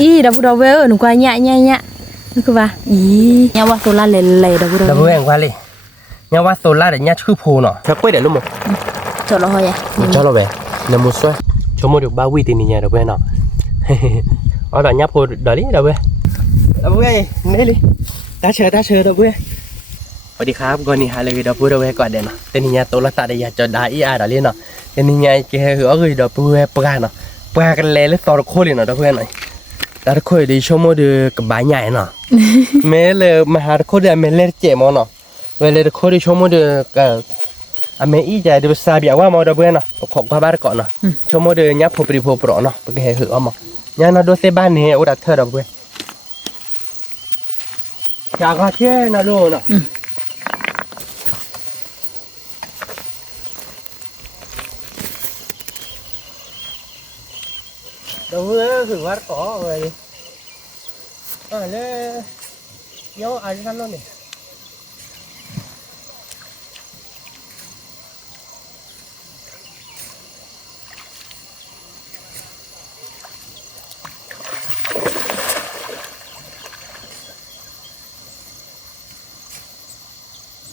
อีดับดับเวลหนูก็nhẹ nhẹ nhẹนี่คือว่าอีเนี่ยว่าโซล่าเลยดับดับ ดับเบิลแองกว่าเลยเนี่ยว่าโซล่าเดี๋ยวเนี่ยชื่อโพเนาะถ้ากล้วยเดี๋ยวลูกหมู จอดรอฮะ ชอบเราแบบน้ำมันสวยชมโมดูบ้าวิตีนี่เนี่ยดับเบิลเนาะเอาแต่เนี่ยโพเดี๋ยวนี้ดับเบิลนี่เลยตาเชิญดับเบิลสวัสดีครับก่อนนี้ฮะเลยดับเบิลก่อนเดี๋ยวเนาะแต่นี่เนี่ยตัวละสัตว์เดี๋ยวจะได้อีอาร์เดี๋ยวนี้เนาะแต่นี่เนี่ยแกเหรอคือดับเบิลปลาเนาะปลากันเลยแล้วต่อโคเลยเนาะดับเบิลหน่อยแต่โคดีชมโมดูกับบ้านใหญ่เนาะเมลมาหาโคดีเมลเจ็บมั้งเนาะเวลาโคดีชมโมดูกับอเมอีใจเดี๋ยวซาบิอาว่ามาดับเบิลเนาะขอความบ้านก่อนเนาะชมโมดูเนี่ยพอปริโภปรเนาะปกติเหรอมั้งเนี่ยเราดูเซบ้านนี้อุดัดเธอดับเบิลอยากมาเช่นะลูกเนาะดับเบิลคือวัดก่อเลยเลยเยอะอะไรกันแล้วเนี่ย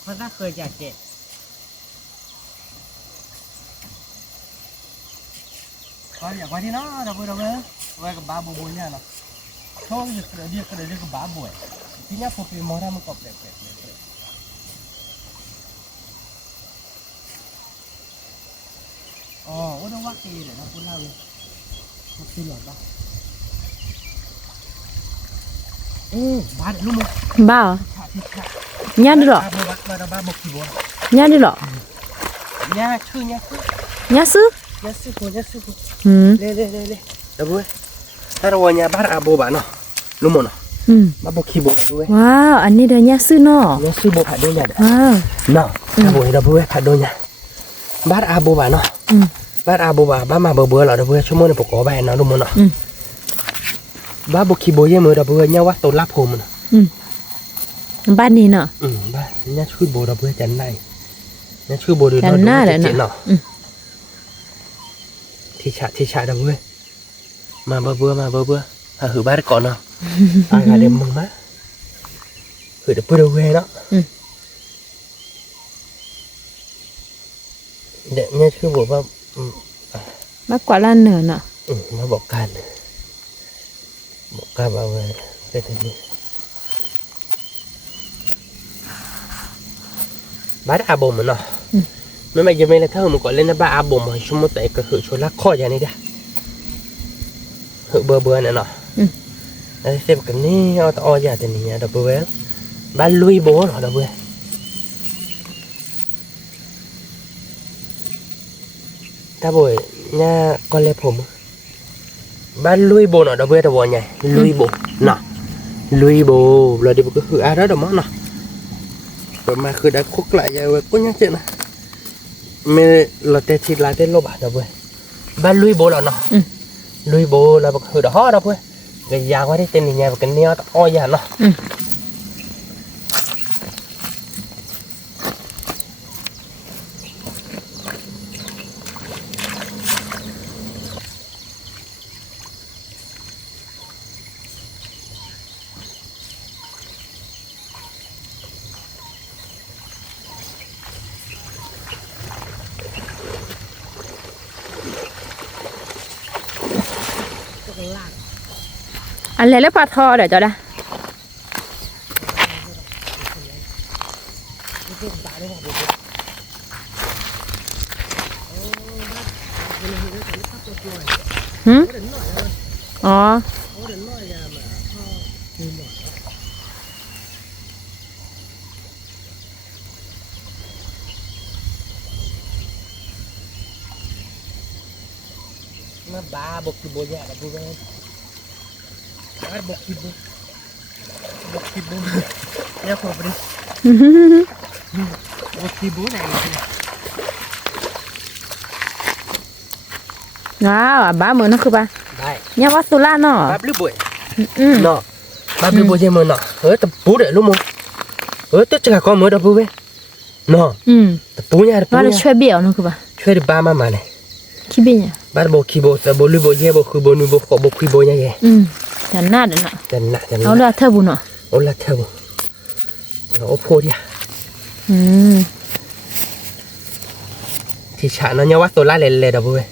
เพราะถ้าเคยอยากเจ็บก็อยากว่าที่น้อดับเบิลไว้กับบ้าบุญเนี่ยเนาะช่วงหยุดเดียวก็เลยเรียกกับบ้าบุญที่นี่พอปีมอรามันก็เปลี่ยนอ๋อว่าต้องว่ากีเลยนะคุณเล่าเลยว่ากีหลอดปะบ้านลูกมึง บ้าnhá đi rồi nhá đi rồi nhá sư nhá sư le đâu bố ta đâu nhà bát abo bạn nó lúc một nó bát bột khi bột bố wow anh đi đây nhá sư nó nhá sư bột phải đôi nhà wow nó ta bột đâu bố phải đôi nhà bát abo bạn nó bát abo bạn bát mà bơ là đâu bố cho môn này có bài nó lúc một nó bát bột khi bột với mưa đâu bố nhau quá tổ láp hồn nóบ้านนี้เนาะบ้านเนี่ยชื่อโบดับเบิลจันไนเนี่ยชื่อโบดับเบิลจันไนเลยเนาะที่ฉะดับเบิลมาเบื่อหือบ้านก่อนเนาะตายกันเดี๋ยวมึงมาหือดับเบิลเนาะเดี๋ยวเนี่ยชื่อบอกว่าม ากกว่าล้านเหนือเนาะมาบอกกันเอาไว้เป็นอย่างนี้บ้านอาบมเนาะไม่จะไม่เลยถ้าผมก่อนเล่นนะบ้านอาบมชั่วโมงแต่ก็คือชวนลักข้ออย่างนี้เด้อเบื่อเนี่ยเนาะแล้วเสพกันนี่เอาแต่ออย่างแต่นี่ดับเบิ้ลบ้านลุยโบเหรอดับเบิ้ลถ้าบ่อยเนี่ยก็เลยผมบ้านลุยโบเนาะดับเบิ้ลแต่ว่าไงลุยโบเนาะลุยโบเราเดี๋ยวก็คืออะไรดอกมั้งเนาะmàคือđã khúc lại rồi có nhắc chuyện này mẹ là tê thịt lại tê lô bả đâu vậy ba lui bố là nó lui bố là bậc hồi đó đâu vậy cái già quá đi tên nhà cái neo to già nó anh lấy pha thò để cho đây nó ba bột thì bột nhà là bột bột thịt bột nha khổ đi bột thịt bột này wow ba mươi nó cứ ba nhá vắt số la nó ba lưỡi bụi nó ba lưỡi bụi gì mà nó tập bút để lúc mà tất cả con mới đập bụi nó tập bút nha nó là chơi biểu nó cứ ba chơi được ba mà này khi bên nhỉ ba bộ khi bộ lưỡi bụi gì bộ khi bộ nuôi bộ khó bộ khi bộ nha vậy จันนาดเนาะ จันนะจัน เอา นะ ละเธอบุญเนาะ โอ้ละเธอบ่โอ้โพดย อืม ที่ฉะนั้นเนี่ยว่าตัวละเลดอกเว้ย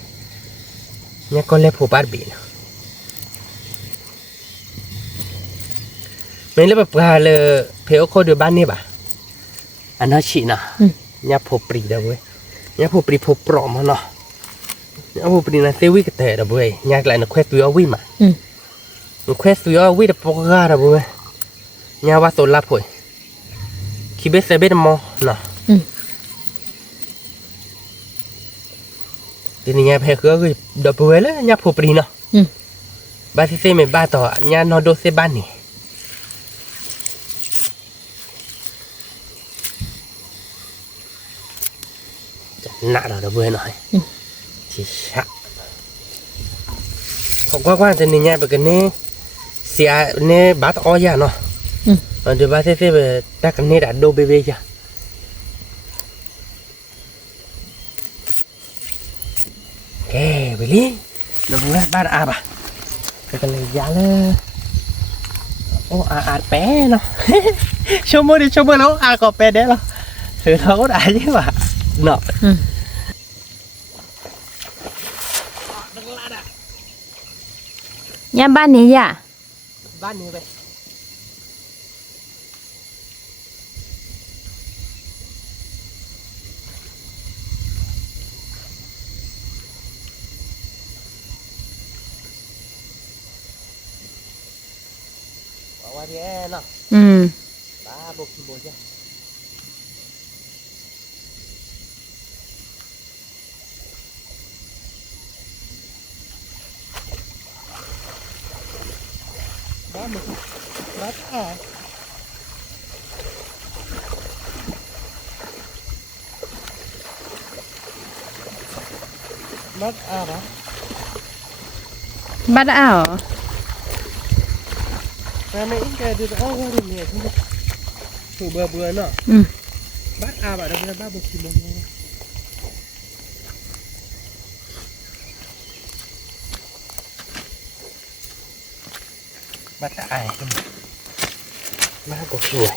เนี่ยก็เล็บผูบาร์บีนะไม่เล็บแบบเลยเพลโคดูบ้านนี่ป่ะอันนั้นฉีนะเนี่ยผูปรีดอกเว้ยเนี่ยผูปรีผูปลอมเนาะเนี่ยผูปรีนะเซวิกเตะดอกเว้ยเนี่ยกลายเป็นเควสตัวเอาวิมาเควสตัวเอาวิดปกกาดอกเว้ยเนี่ยว่าตัวละผุยคิดเบสเบสมอเนาะทีนี้เนี่ยเพลคือดอกเว้ยเลยเนี่ยผูปรีเนาะบ้านที่เซไม่บ้านต่อเนี่ยนอโดเซบ้านนี่หน้าเราเบื่อหน่อยที่ชะผมว่าจะนี่เนี่ยแบบนี้เสียเนี่ยบาตอ้อยเนาะเดี๋ยวบาตเซ่ไปตักเนี่ยดัดดูเบบี้จ้ะเฮ้ยไปเลยเราไปบ้านอาบะไปกันเลยยาเลยโอ้อาแป้เนาะชั่วโมงดิชั่วโมงแล้วอาก็แป้ได้หรอคือเราก็ได้ใช่ป่ะเนาะย่าบ้านนี้ย่า บ้านนี้ไปบอกว่าที่เนาะบ้าบุกขี้โบจ้ะบ้ามึงบ้าอ่ะบ้าอ่ะนะ บ้านอ้าว แต่ไม่อินแกดูแต่อ้อว่าดูเนี่ยคือถูกเบื่อเนาะบ้าอ่ะแบบนั้นบ้าบุกขี้โบเนี่ยบ้าตายกันบ้าก็สวย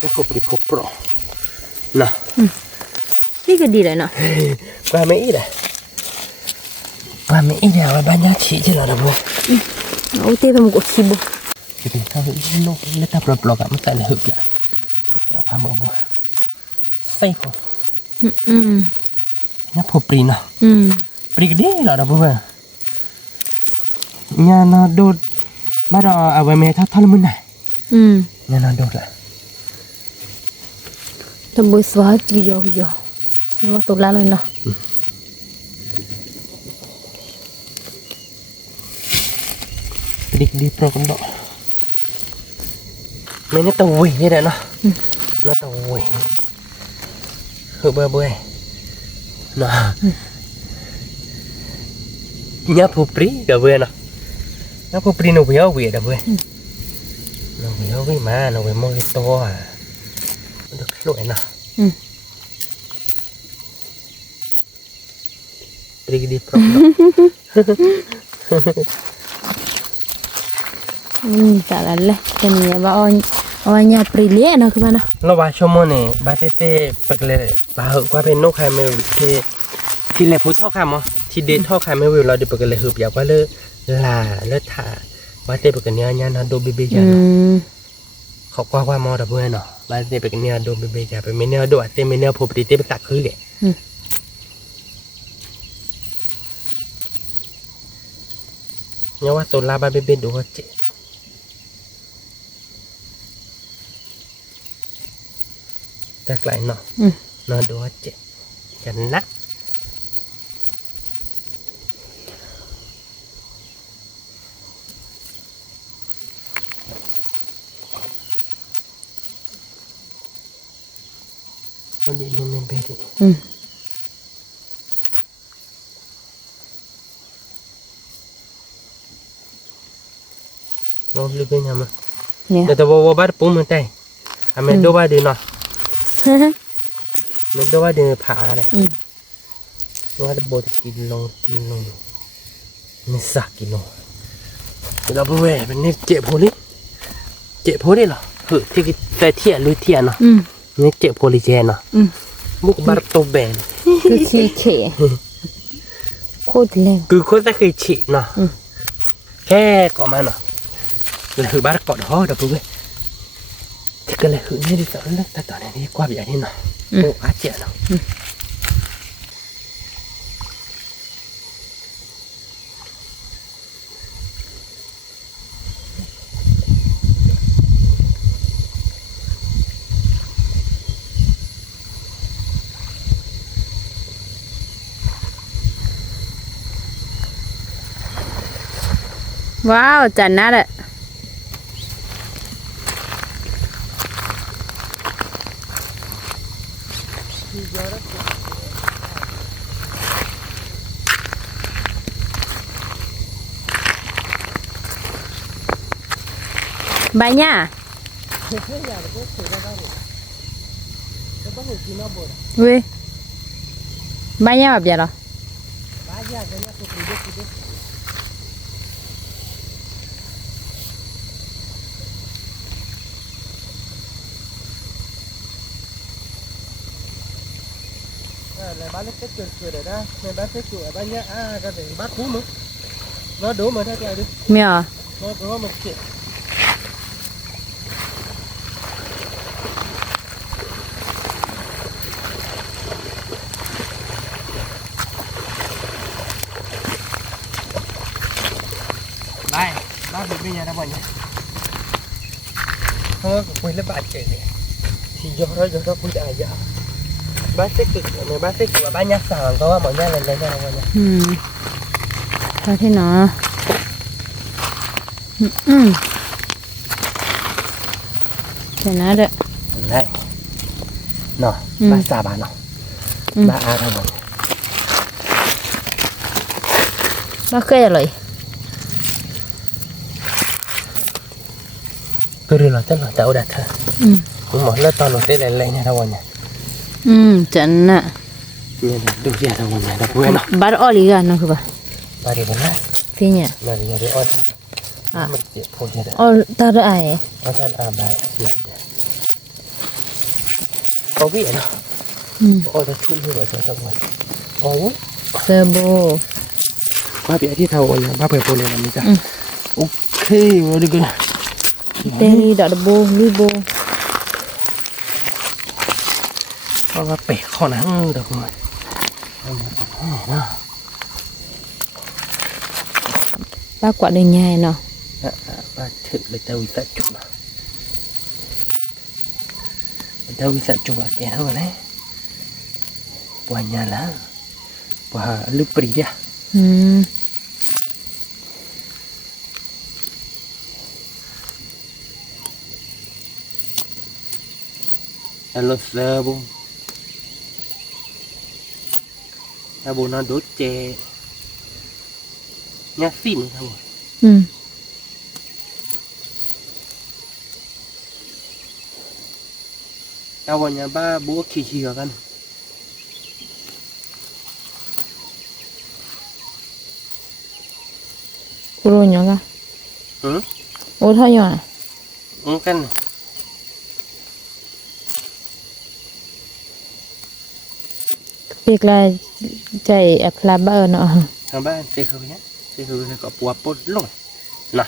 ก็ครบริครบปลอเนาะ นี่ก็ดีเลยเนาะ บ้าไม่อีเลยบ้าไม่อีเลยว่าบ้านยาชีจะเราดับ เอาเต้ไปมุกขี้บุ jadi kalau ini letak blok-blok kan tak lehut ya ya apa mau safe nya popri nah pri gede lah dah apa nya na dot mara awe me tha thal mun nai nya na dot lah ตะบุสวาจีโยโยนี่ว่าตุลาเลยเนาะ pri gede pro kan dok mainnya tawih je dah noh nó tawih hơ bơ bơ nó nhá phupri cả bơ nó nhá phupri nó béo bự đã bơ nó béo với mà nó béo môi to à được lội nó pri gede pro salah lah kan ya awalnya Aprilia nak ke mana? Lo baca mana? Baca te perlu bahu gua pengen nak kamiที่เล็บผู้เท่าคำมั้งที่เด็ดเท่าคำไม่วิวเราเดี๋ยวไปกันเลยหืบอยากว่าเลยลาเลยถ่าว่าเตะไปกันเนี่ยยันโดเบเบจันเขากว่ามอดับเบิ้ลเนาะว่าเตะไปกันเนี่ยโดเบเบจันไปไม่เนี่ยโดเตะไม่เนี่ยผมไปเตะไปตักคือเลยเนี่ยว่าตัวลาบาเบเบดูว่าเจ๊จากไหลเนาะนอนดูว่าเจ๊จันนะคนดีนี่เป็นแบบนี้ลองดูเป็นยังไงเนี่ยแต่ว่าบ้านปุ่มมันได้ทำไมดูว่าดีเนาะมันดูว่าดีผาเลยว่าจะบดกินลงไม่สักกิโล เราไปเว้ยเป็นนี่เจ็บโพลิเจ็บโพลิเหรอที่แต่เทียนลุยเทียนเนาะนี่เจ็บโพลิเจนเนาะบุกบาร์โตเบน คือขี้เฉะโคตรแรง คือคนจะเคยฉีเนาะแค่ก่อมาเนาะเลยคือบาร์ก่อนห่อเดี๋ยวไปเว้ยที่ก็เลยคือนี่ดิสอนเลยแต่ตอนนี้กว่าแบบนี้เนาะโอ้อาเจียเนาะว้าวจันนะแหละใบหญ้าเว้ยใบหญ้าแบบนี้เหรอเลยบ้านเล็กๆเกิดๆเลยนะในบ้านเล็กๆบ้านเนี้ยก็ถึงบ้านคุ้มมั้งnó đổ mà theo chạy đi ไม่เหรอ nó đổ mà chuyện บ้านเป็นยังไงนะบ่เนี่ยเออคุยแล้วบาดเจ็บเนี่ยที่ยอดเราคุยได้ยาบ้านเซ็กตึกในบ้านเซ็กตึกบ้านยักษ์สางก็ว่าหมอนยักษ์อะไรนะบ่เนี่ยเท่าที่เนาะเดี๋ยวนะเด้อได้เนาะบ้านสาบานเนาะบ้านอาทั้งหมดบ้านเคยอร่อยก็เรื่องเราจะหล่อเจ้าดัดเธอผมหมดแล้วตอนหนูเต้นอะไรเนี่ยทั้งวันเนี่ยจันน่ะเนี่ยดูเสียทั้งวันเนี่ยเราพูดเนาะบ้านอ้อลีกันนะคือป่ะบ้านเดียวกันนะพี่เนี่ยบ้านเดียวกันมันเจ็บปวดเนี่ยอ้อตาได้อ้อตาบ้านเสียเนี่ยเขาวิ่งเนาะอ้อจะชุ่มให้เราเจอทั้งวันโอ้เซอร์โบบ้านเบียที่เท่าวันเนี่ยบ้านเปิดโปรเลยมันจะโอเคมาดูกันเตลีดอกโบลุยโบเพราะว่าเป็ดข้อหนังดอกมันป้ากว่าเดินใหญ่เนาะป้าถึงเลยเจ้าวิสัชจุนะเจ้าวิสัชจุแกเท่าไหร่ปวดยาละปวดลึกปรีเดียHalo Sabu Sabu nó đốt chè Nhá xìm không Tao vào nhà ba bố khỉ khỉกันกูรู้ยังกะโอ้ท่ายังกันเรียกอะไรใจแอบลาบ้าเนาะทางบ้านเซ่เขาเนี้ยเซ่เขาเลยก็ปัวปนลงน่ะ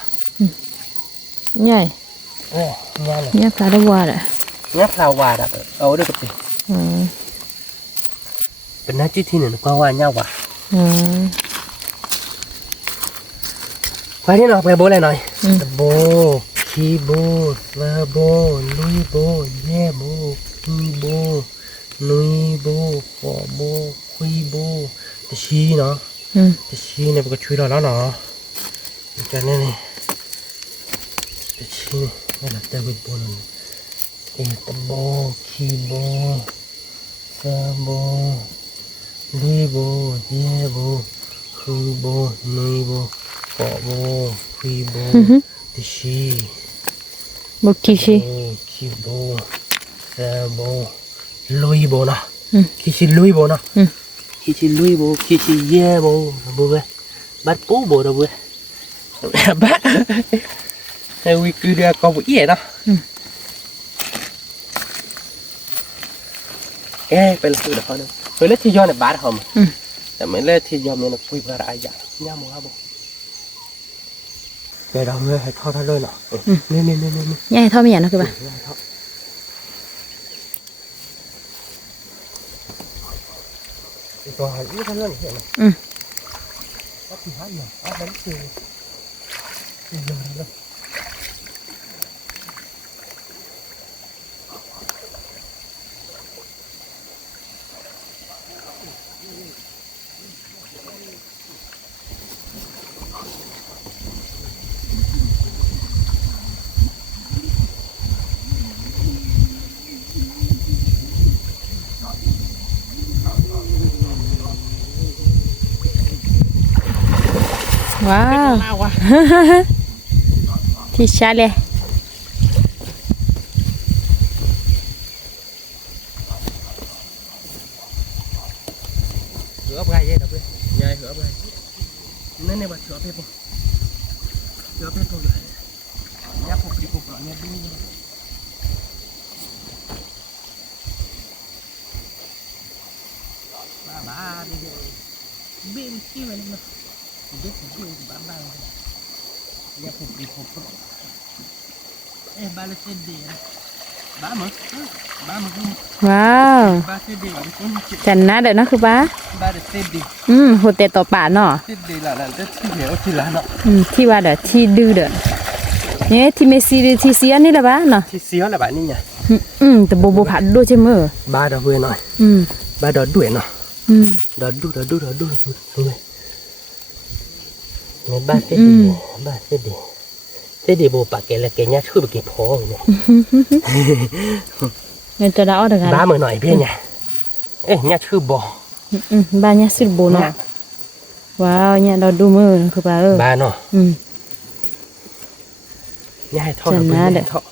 ใหญ่ใหญ่เลยใหญ่ปลาดวาดอ่ะใหญ่ปลาวาดอ่ะเอาด้วยกับสิเป็นหน้าที่หนึ่งก็ว่าใหญ่ว่ะไปที่หน่อยไปโบอะไรหน่อยโบคีโบลาโบลุยโบแย่โบมีโบนุยโบปอโบคุยโบตะชีเนาะตะชีเนี่ยมันก็ช่วยเราแล้วเนาะกันนี่ตะชีนี่เราจะไปโบนั่นเอตโบคีโบซาโบลุยโบเย่โบคุยโบนุยโบปอโบคุยโบตะชีโบคีโบซาโบลุยโบนะคิชิลุยโบนะคิชิลุยโบคิชิเย่โบนะโบเว้บัดปูโบนะเว้ บ้าไอ้วิคือเดือกบุอี้เนาะเอ้ไปละคือเดี๋ยวเขาเนี่ยไปเล่นที่ย้อนในบ้านเขาแต่ไม่เล่นที่ย้อนเนี่ยนะคุยกับอะไรอย่างย่ามัวครับผมเดี๋ยวเราเลยให้ทอดเลยเนาะนี่ย่ายทอดไม่หยานะคือป่ะตัวหายทอดเลยเห็นไหมก็ที่หันเนี่ยอันนั้นคือเยอะเลยว้าวที่ชัดเลยเหลือไปเยอะนะเพื่อนยายเหลือไปนั่นเนี่ยบัดเหลือไปปุ๊บเหลือไปปุ๊บเลยยับปุ๊บดิปุ๊บเนี่ยดูบ้าดิเดี๋ยวเบี้ยขี้ไปเลยเนาะเด็กผมดูบ้ายับปุ๊บดิปุ๊บบ้าเลยเส้นเดียบ้ามั้งว้าวบ้าเส้นเดียดิคุณจันนะเดี๋ยวนะคือป้าบ้าเลยเส้นเดียหัวเตะต่อป่าเนาะเส้นเดียละแต่ที่เหลือที่ละเนาะที่ว่าเดี๋ยวที่ดื้อเดี๋ยวเนี่ยที่เมซีที่เสียนี่แหละบ้าเนาะที่เสียแหละบ้านี่ไงแต่โบผัดด้วยใช่ไหมบ้าดอกเวหน่อยบ้าดอกด้วยเนาะดอกดูเลยเนี่ยบ้าเส้นเดียโบปากแกละแกเนี่ยช่วยไปเก็บพอเนี่ยเงินจะได้เอาเดี๋ยวกันบ้าเหมือนหน่อยเพี่ยเนี่ยเนี่ยชื่อบ่บ้านเนี่ยสุดโบเนาะว้าวเนี่ยเราดูมือคือป้าบ้าเนาะเนี่ยให้ทอดเถอะ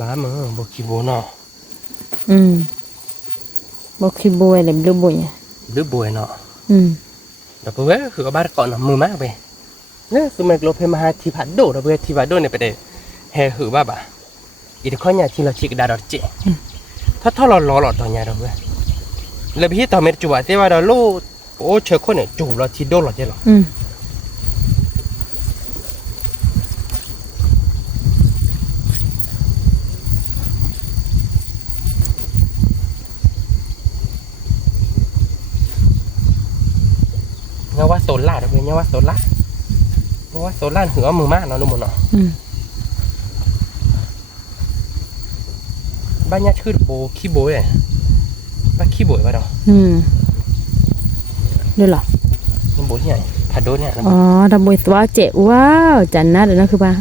บ้ามือบ่ขี้โบเนาะบ่ขี้โบอะไรหรือโบเนี่ยหรือโบเนาะแต่เพื่อคือบ้านก่อนมือมากไปเนี่ยคือมันลบให้มาที่ผัดโดเราเพื่อที่ผัดโดเนี่ยไปเดแห่หือบ้าบ่ะอีกข้อเนี่ยที่เราชิกดาดอเจถ้าเราล้อหลอดตอนนี้เราเพื่อแล้วพี่ต่อเมื่อจุบะที่ว่าเราโลโอ้เชื่อคนเนี่ยจูบเราที่โดหลอดเจหรอเงาว่าโซล่าเราเพื่อเงาว่าโซล่าเพราะว่าโซล่าหือมือมากเนาะนุ่มเนาะบ้านนี้ชื่อโบขี้โบเลยบ้านขี้โบยป่ะเนาะดูหรอมันโบที่ไหนผัดโดเนี่ยอ๋อทำโบยตัวเจ๋ว้าวจันนะเดี๋ยวนั่นคือป่ะ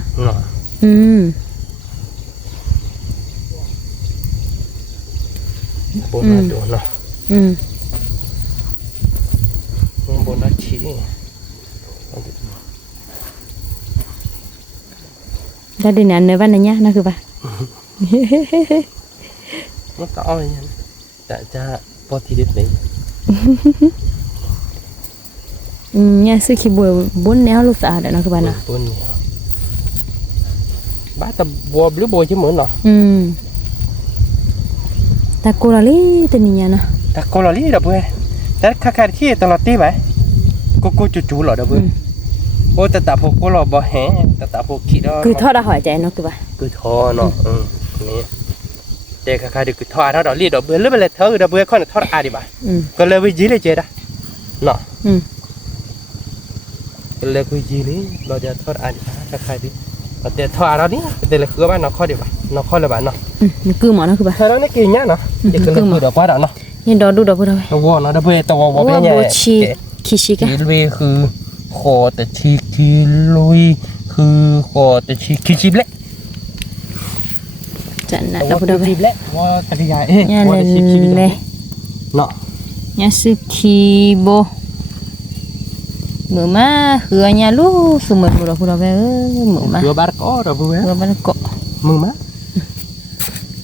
โบนาโดเนาะโบนาชีได้ดินอันเนื้อบ้านนี้นั่นคือป่ะมันก็อ้อยอย่างแต่จะพอทีเด็ดเลยเนี่ยซื้อขี้บัวบนแนวลูกสาวเดี๋ยวนะคือบ้านนะบนบ้านแต่บัวหรือบัวชื่อเหมือนเนาะแต่โกลาลีตัวนี้นะแต่โกลาลีเด้อเพื่อแต่ข้าที่ตลอดตีไหมกูจู่ๆหรอเด้อเพื่อโอ้แต่พวกกูเราบ่แห่แต่พวกขี้ดอคือทอดหอยใจเนาะคือป่ะคือทอเนาะนี่เด็กข้าเด็กคือทอดเราลีดอกเบื่อหรือเป็นอะไรเธอเด้อเบื่อคนทอดอาดิบ่ะก็เลยไปจีเลยเจด้ะเนาะก็เลยไปจีนี่เราจะทอดอาดิข้าดิแต่ทอดเรานี่แต่เลยคือว่าน้องข้อดิบ่ะน้องข้อเลยบ่ะเนาะมันคือหมอเนาะคือป่ะเธอเราเนี่ยกินเนี้ยเนาะเด็กก็เลยคือดอกว่าเนาะนี่ดอกดูดอกพูดเอาไว้ตัวเนาะเด้อเบื่อตัวว่าเป็นยังไงขี้ชิกะลุยคือคอแต่ชีขี้ลุยคือคอแต่ชีขี้ชิบเละจันนะดอกพูดเอาไว้ว่าตะกี้ใหญ่ว่าแต่ชีขี้เละเนาะเนี่ยซื้อขี้โบมือมาเหือเนี่ยลูกสมุนดอกพูดเอาไว้มือมาเหือบาร์ก็ดอกพูดเอาไว้เหือบาร์ก็มือมา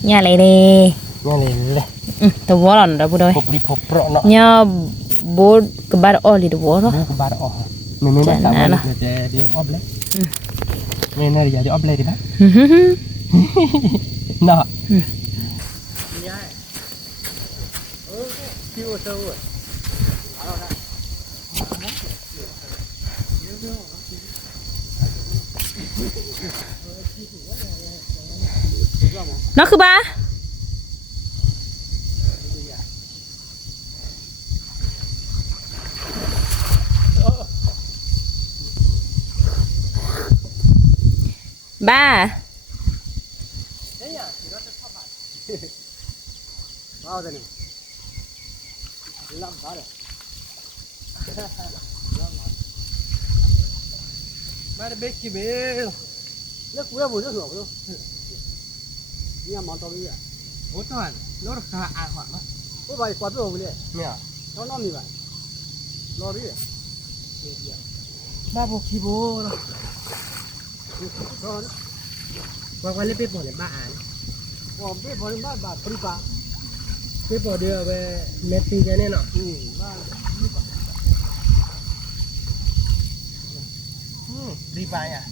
เนี่ยอะไรเด้เนี่ยเลย ตัวหล่อนเด้อผู้ใด พบรีพบเปราะเนาะ เนี่ยโบกบาดออลิตัวเนาะ กูบาดออกไม่ตามเดี๋ยวออบเลยไม่น่าจะเดี๋ยวออบเลยดินะเนาะเนาะคือบ้าบ้ามาเด็กกี่เบล nước quê bùi nước hưởng luôn nghe món tao đi à โอ้ตอนรถขาอ่านหอดมั้ย có vài quạt rồi vậy เนี่ย nó non gì vậy lo đi บ้าบอกคีโบเนาะ lo ว่าวันเล่นเป็ดบ่อเลยบ้าอ่าน còn biết vào bát bát free pa เป็ดบ่อเดือไปเม็ดปีเนี่ยเนาะ ba รีไปอ่ะ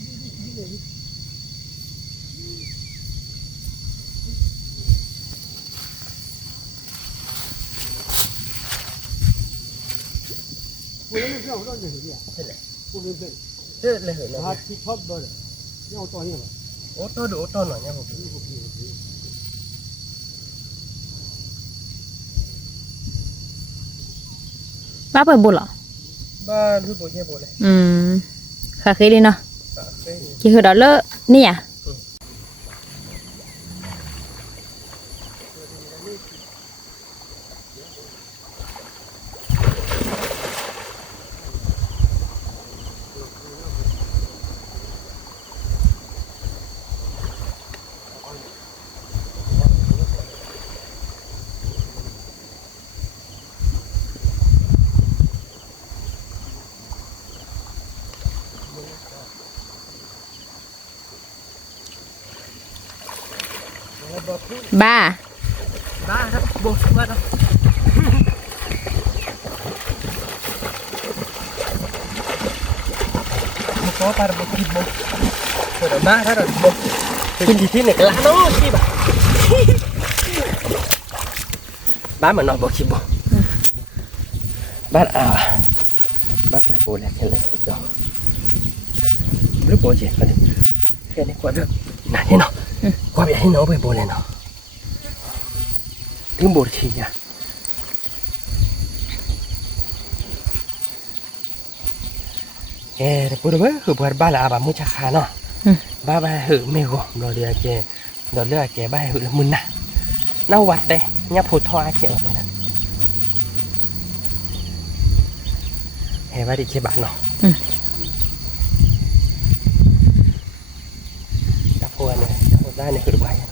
quê nó không có gì gì à thế này quê bên bên เฮ้ยเลยเหรอ hạt เนาะ thịt thóc rồi nhau to như vậy โอ้ตัวดูโอ้ตัวหน่อยเนี่ยผม บ้าไปบุญเหรอ บ้ารู้บ่แค่บ่เลย ค่ะเคยดีเนาะ เฮ้ย กี่คือดอลเลอร์นี่อ่ะ บ้า บ้าครับบ่บ้าเนาะมันก็ปาระบบกินบ่เดี๋ยวบ้าถ้าเราบ่กินที่ไหนกันล่ะเนาะที่บ้าบ้าเหมือนนอนบ่คิดบ่บ้าบ้าไปโบแล้วแค่ไหนเดี๋ยวหรือโบเจ็บกันดิแค่นี้กว่าเด้อนั่นนี่เนาะกว่าไปให้น้องไปโบเลยเนาะถึงโบทีอ่ะแต่พูดว่าคือบ้านละบ้านมุชคาเนาะบ้านหือไม่ก็เราเดียแกเราเลือกแกบ้านหือละมุนนะน่าวัดเลยเนี่ยพูดทออาเจียวเลยนะเฮ้ยว่าดิเจ็บบ้านเนาะตาพูดเนี่ยตาพูดได้เนี่ยคือบ้านเนี่ย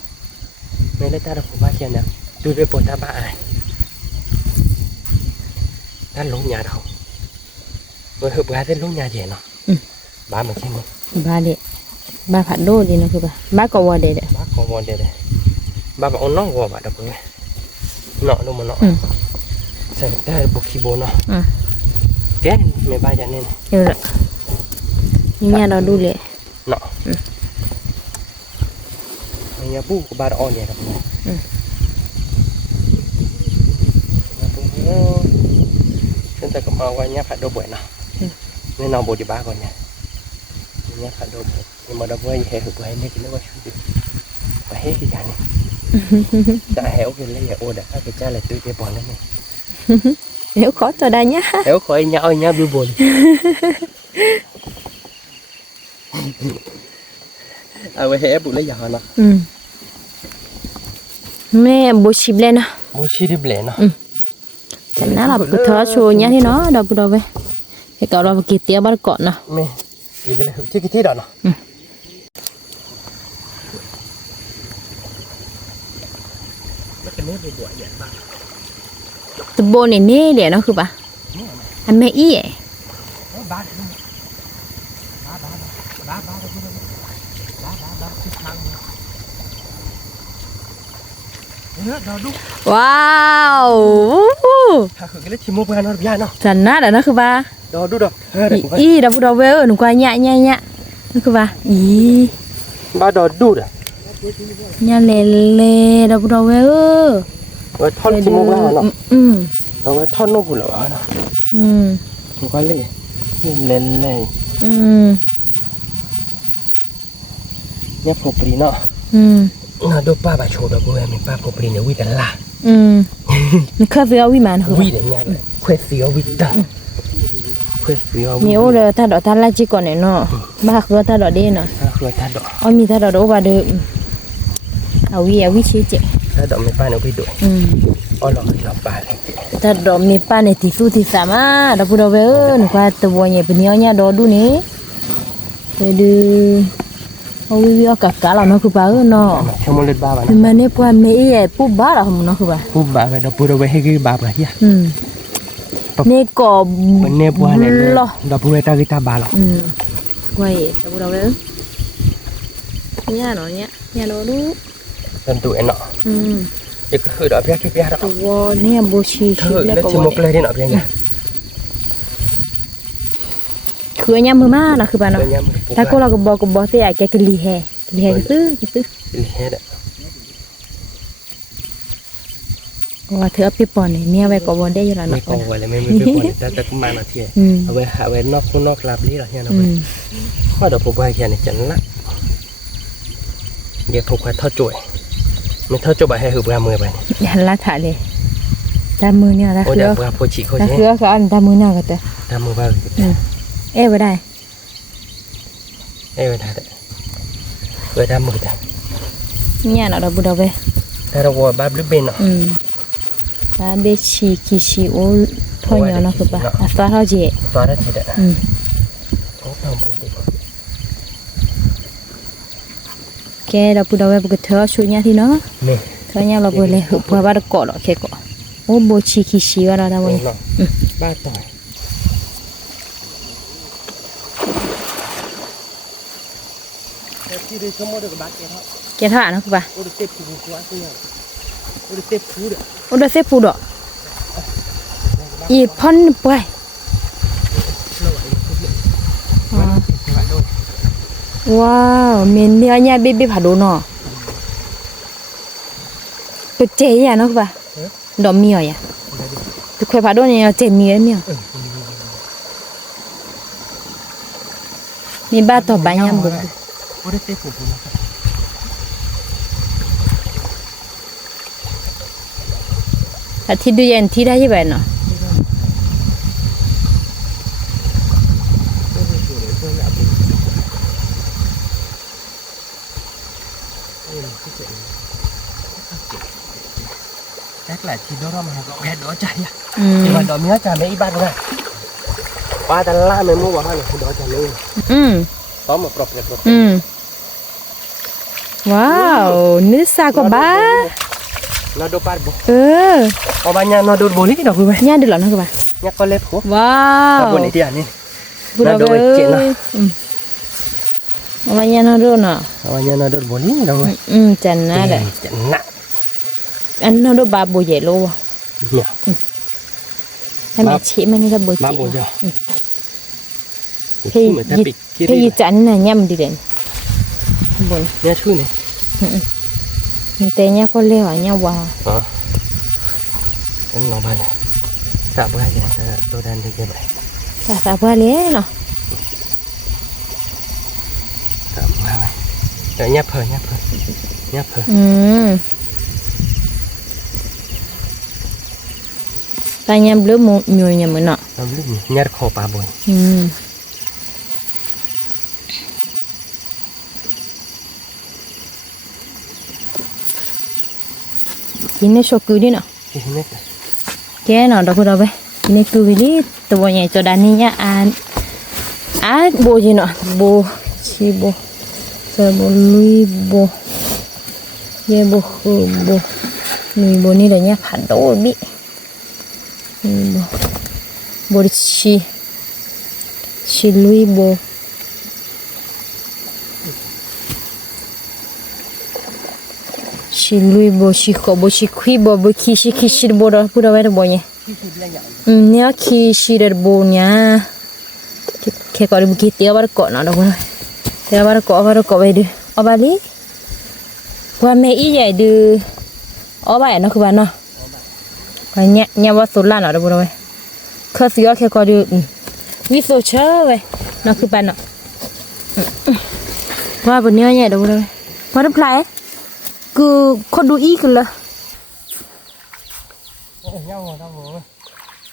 ไม่ได้ตาพูดบ้านเนี่ยดูด้วยปวดตาบ้าอะไรนั่นลงยาเราเมื่อหือบ้านได้ลงยาเย็นเนาะบ้านมันใช่ไหม บ้าเด็ดบ้าผัดโดดีนะคือบ้าบ้าก็ว่าเด็ด บ้าก็วันเดียวเลยบ้าแบบเอาน้องวัวบ้าดับเลยเนาะดูมันเนาะใส่ได้บุกีโบเนาะแกไม่บ้าอย่างนี้ เดี๋ยวละนี่เราดูเลย เนาะไม่ยาปูบ้าอ่อนเนี่ยครับฉันจะกลับมาไว้เนี่ยผัดโดบ่อยเนาะไม่นอนโบดีบ้าก่อนเนี่ยเนี่ยผัดโดบ่อยนี่มาดับไว้แห่หัวไว้เนี่ยกินแล้วก็ช่วยไปเฮ้ยกี่อย่างเนี่ยจะแห่โอเคเลยอย่าโอ้เด็กถ้าไปจ้าอะไรตื้อไปบ่อนแล้วเนี่ย nếu có cho đây nhá nếu khỏi nhau bị buồn vậy thì em bụng lấy giờ nó mẹ bố chip lên à bố chi đi bể nó chẳng ná là bữa thở xô nhá thì nó đâu đâu vậy thì cậu đâu kịp tia bắt cọn nào mẹ cái này chứ cái thế đó nó từ bố này nè để nó cứ bà anh mẹ ý vậy ดอดู ว้าว ถ้าคือก็เลยทีมเพื่อนนอนยาเนาะ จันนะเดี๋ยวนะคือว่า ดอดูดอกเด็ก อีดับดอเวอหนูกว่าเนี่ยนี่คือว่าอี บ้าดอดูดอ่ะ เนี่ยเล่ดับดอเวอ ไว้ท่อนทีมเพื่อนเนาะ เอาไว้ท่อนนกหุ่นเหรอเนาะ มันก็เลยเล่นเลยเนี่ยพกปรีเนาะน่าดูป้าบาโชว์แบบเว้ยมีป้าพกปรีเนี่ยวิแต่ละ นี่คือวิววิมานเหรอ วิแต่เนี่ยเควสเฟียววิแต่เควสเฟียว มีโอเลยถ้าดอกท่านละจีก่อนเนี่ยเนาะบ้าคือถ้าดอกเด่นเนาะ ถ้าคือถ้าดอก อ๋อมีถ้าดอกโอบาเดิมเอาวิชี้เจ ถ้าดอกไม่ป้าเนี่ยวิด้วยอ๋อหรอเราป้าเลย ถ้าดอกมีป้าในที่สุดที่สามารถดับดอเวอหนูว่าตัวเนี่ยเป็นเนี่ยดอดูนี่เดี๋ยวเอาวิวกับกาเราเนาะคือป้าเนาะ ชั่วโมงเล็ดบ้าบ้า มันเนี่ยพวกเมย์ไอ้ปุ๊บบ้าเราเนาะคือป้า ปุ๊บบ้าไปเราปุ๊บเราไปให้กี่บ้าไปเฮีย นี่ก็ มันเนี่ยบ้าเนี่ยเราปุ๊บไปตากิตาบ้าหรอ ไว้ดับดอเวอเนี่ยเนาะเนี่ยดอดู เป็นตัวเนาะอีกก็คือดอกเบี้ยคิดเบี้ยหรอ ตัวเนี่ยบูชีคิดแล้ว แล้ว ก็ ชั่วโมงเลยที่ดอกเบี้ยเนี่ย คือเนี่ยมือมานะคือป้าเนาะถ้าก็เราก็บอกที่ไอ้แกกลีแฮซื้อ เฮ็ด ว่าเธอไปปอนเนี่ยไว้ก็บ่ได้อยู่แล้ว ไม่ เนาะ ก็ไว้เลยไม่ไปปนแต่ก็มาเที่ยเอาไว้หาไว้นอกลาบลี่หรอเนี่ยนะเว้ยข้อดอกผมไว้แค่นี้จันละเดี๋ยวผมค่อยทอดจ่วยไม่ทอดจ่วยให้หืบมือไป ยันละถ่าเลยตามมือเนี่ยละ โอ้ คือ เดี๋ยวโพชิเขา ละ ใช่ คือก็อันตามมือเนี่ยก็แต่ ตามมือบ้า บ่ได้ เอ้ยได้เว้ยตามมือแต่ เนี่ยเนาะเราบ่ได้เว้ย แต่เราว่าบ้าหรือเป็นเนาะ บาเบชีคิชิโอทอยเนาะคือป่ะอ่ะฟ้าเฮาจิ ฟ้าได้จิตอ่ะโอ้ตามมือดิ แกเราบ่ได้เว้ยบ่ก็เธอชุเนี่ยที่เนาะ นี่ เธอเนี่ยเราบ่เลยบ่ว่าเกาะเนาะแค่เกาะโอ้โบชีคิชิว่าเราได้เว้ย บ้าต่อยที่ได้ชั่วโมงเดียวกับบ้าเกท่า แกท่าเนาะคือป่ะ โอ้ดูเต็มผูกว่าเนี่ยโอ้ดูเต็มผูดอ่ะ โอ้ได้เซปูดอกอีพ่นป่วยว้าวเมนเนี่ยเบบๆผาโดเนาะไปเจยเนาะคือป่ะดอกมีอ่ะไปคุยผาโดเนี่ยเจมีมีมีบ้าต่อไปยังบ่ โอ้ดูเต็มผูก อาทิตย์ดูยันที่ได้ยังไงเนาะแรกแหละที่เรามาก็แค่ดอใจอ่ะที่ว่าดอเมียจ่าไม่อีบ้านนะว่าแต่ล่าไม่มั่วว่าเนี่ยดอจ่าไม่ต้องมาปรับเปลี่ยนว้าวนึกซาก็บ้าเราดูปาร์บุเอาบ้านเนี่ยเราดูบุหรี่ดอกกูไป เนี่ยดูหรอนะคือป่ะ เนี่ยก็เล็บหัว ว้าว บุหรี่ที่อันนี้ เราดูเจ๋งนะเอาบ้านเนี่ยเราดูเนาะ เอาบ้านเนี่ยเราดูบุหรี่ดอกกูจันนะแหละ จันนะอันนั้นดูบาบูเยโลวะ เนี่ย ถ้าแม่ชี้มันนี่ก็บูเจ บ้าบุหรี่พี่ยี่จันน่ะเนี่ยมันดีเด่นบน เนี่ยชื่อเนี่ย แต่เนี่ยก็เลี้ยวเนี่ยว้า อ๋อเป็นน้องบ้านเนี่ยกลับไปให้ตัวดันที่เก็บไป แต่ว่าเลี้ยเนาะ กลับไปแต่เนี่ยเพอตาเนี่ยเบลอมีเนี่ยเหมือนเนาะ เราลืมเนี่ยคอปลาบ่อย กินในโชกุดิเนาะแกเนาะดอกเราไปกินในกุดิตัวใหญ่ตัวดานี่เนี่ยโบจีเนาะโบชีโบเซโบลุยโบเยโบคือโบลุยโบนี่เดี๋ยวเนี่ยผัดโดบิโบชีลุยโบช ชิลุยบ่ชิขอบ่ชิคุยบ่บ่คิชิบ่ดอพูดเอาไว้ดอบ่เนี่ย ที่คือเรื่องอย่าง เนี่ยคิชิเดบ่เนี่ยแค่ก็ได้บ่คิดเตียวว่าก็เนาะดอกบ่เตียวว่าก็ไว้ดิเอาบาลีว่าแม่อีใหญ่ดื้อเอาไว้เนาะคือว่าเนาะก็เนี่ยว่าสุดละเนาะดอกบ่ไว้คือสิก็แค่ก็ดูวิโซเชอร์ไว้เนาะคือปานเนาะว่าบ่เนี่ยใหญ่ดอกบ่ไว้ว่าได้พลายคือคนดูอีกันละ โอ้ยเงาหัวทั้งหัว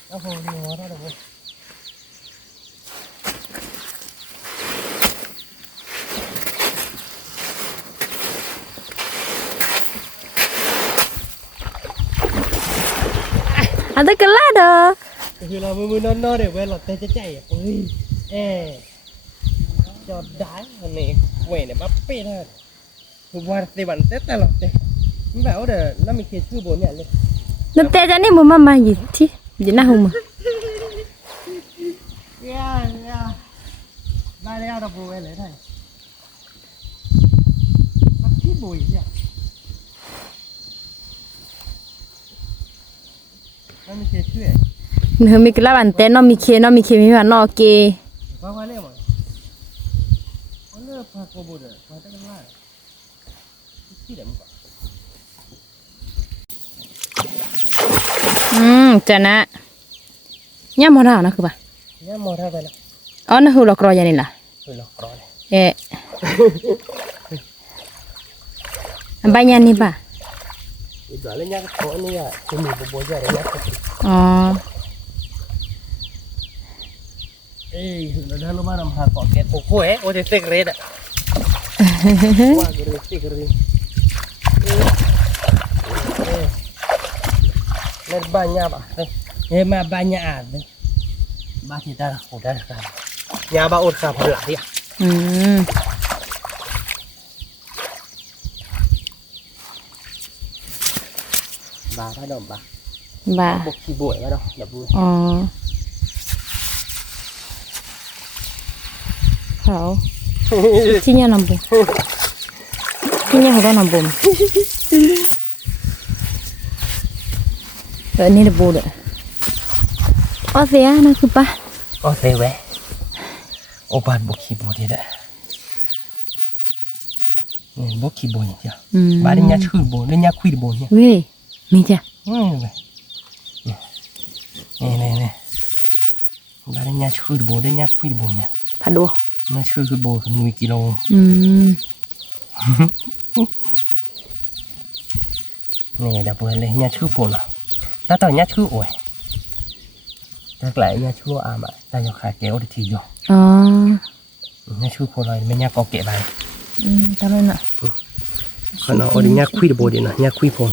เงาหัวดีหัวทั้งหัว ada kelada คือเรามือนอนเดี๋ยวเวลาเตะใจอ่ะเฮ้ยจอดได้อันนี้เว้ยเนี่ยมาเป๊ะเลยทุกวันเตะวันเตะตลอดเลยไม่แบบว่าเดี๋ยวน้ำมีเคชื่อบนเนี่ยเลย nanti aja nih mama gitu jenah rumah ได้แล้วเราโบยเลยได้มาที่โบยเนี่ยน้ำมีเคชื่อ nah mikir lah ante no mikir mi mana oke ว่าว่าเรื่องอะไรว่าเรื่องพาโกบุตรพาตะกันล่าที่เดี๋ยวมึงก่อน jana nya mau dah nak apa เนี่ยมอท่าไปแล้ว oh nah hulok roya nih lah ไปหลอกรอเลย banyak nih pak อีกหน่อยแล้วเนี่ยเขาอันนี้อ่ะจะมีโบยอะไรเนี่ย oh เอ้ยเราได้รู้มานำหาเกาะแกะโค้ยโอ้ยเซ็กเรดอ่ะว่ากันเลยเซ็กเรดเล่นบ้านยาบ่ะเฮ้ยมาบ้านยาอ่านเลยบ้านที่ได้โหได้กันยาบ้าอดสาพลัดเนี่ย บ้าได้ดอกบ้า ba บกขี้บ่วยมาดอกอย่าพูด oh hảo chi nha nằm bùm chi nha hồi đó nằm bùm rồi nên là bù đấy ở phía nó cứ ba โอเซเวโอบานบกขี้บ่วยได้นี่บกขี้บ่วยเนี่ยบ้านนี้ยาชื่อบ่วยเนี่ยยาคุยบ่วยเนี่ย về mình chả นี่บ้านนี้ยาชื่อบ่วยเนี่ยยาคุยบ่วยเนี่ย phải đùa ยาชื่อคือบ่วยคือ1กิโล นี่ดับเบิลเลยยาชื่อโผล่ถ้าตอนยาชื่อโอ้ยถ้าไหลยาชื่ออามาแต่ยาขาเกลได้ทีอยู่ ยาชื่อโผล่เลยไม่ยากอเกะไป tao lên ạ ขณะอดียาคุยโบดีนะยาคุยโผล่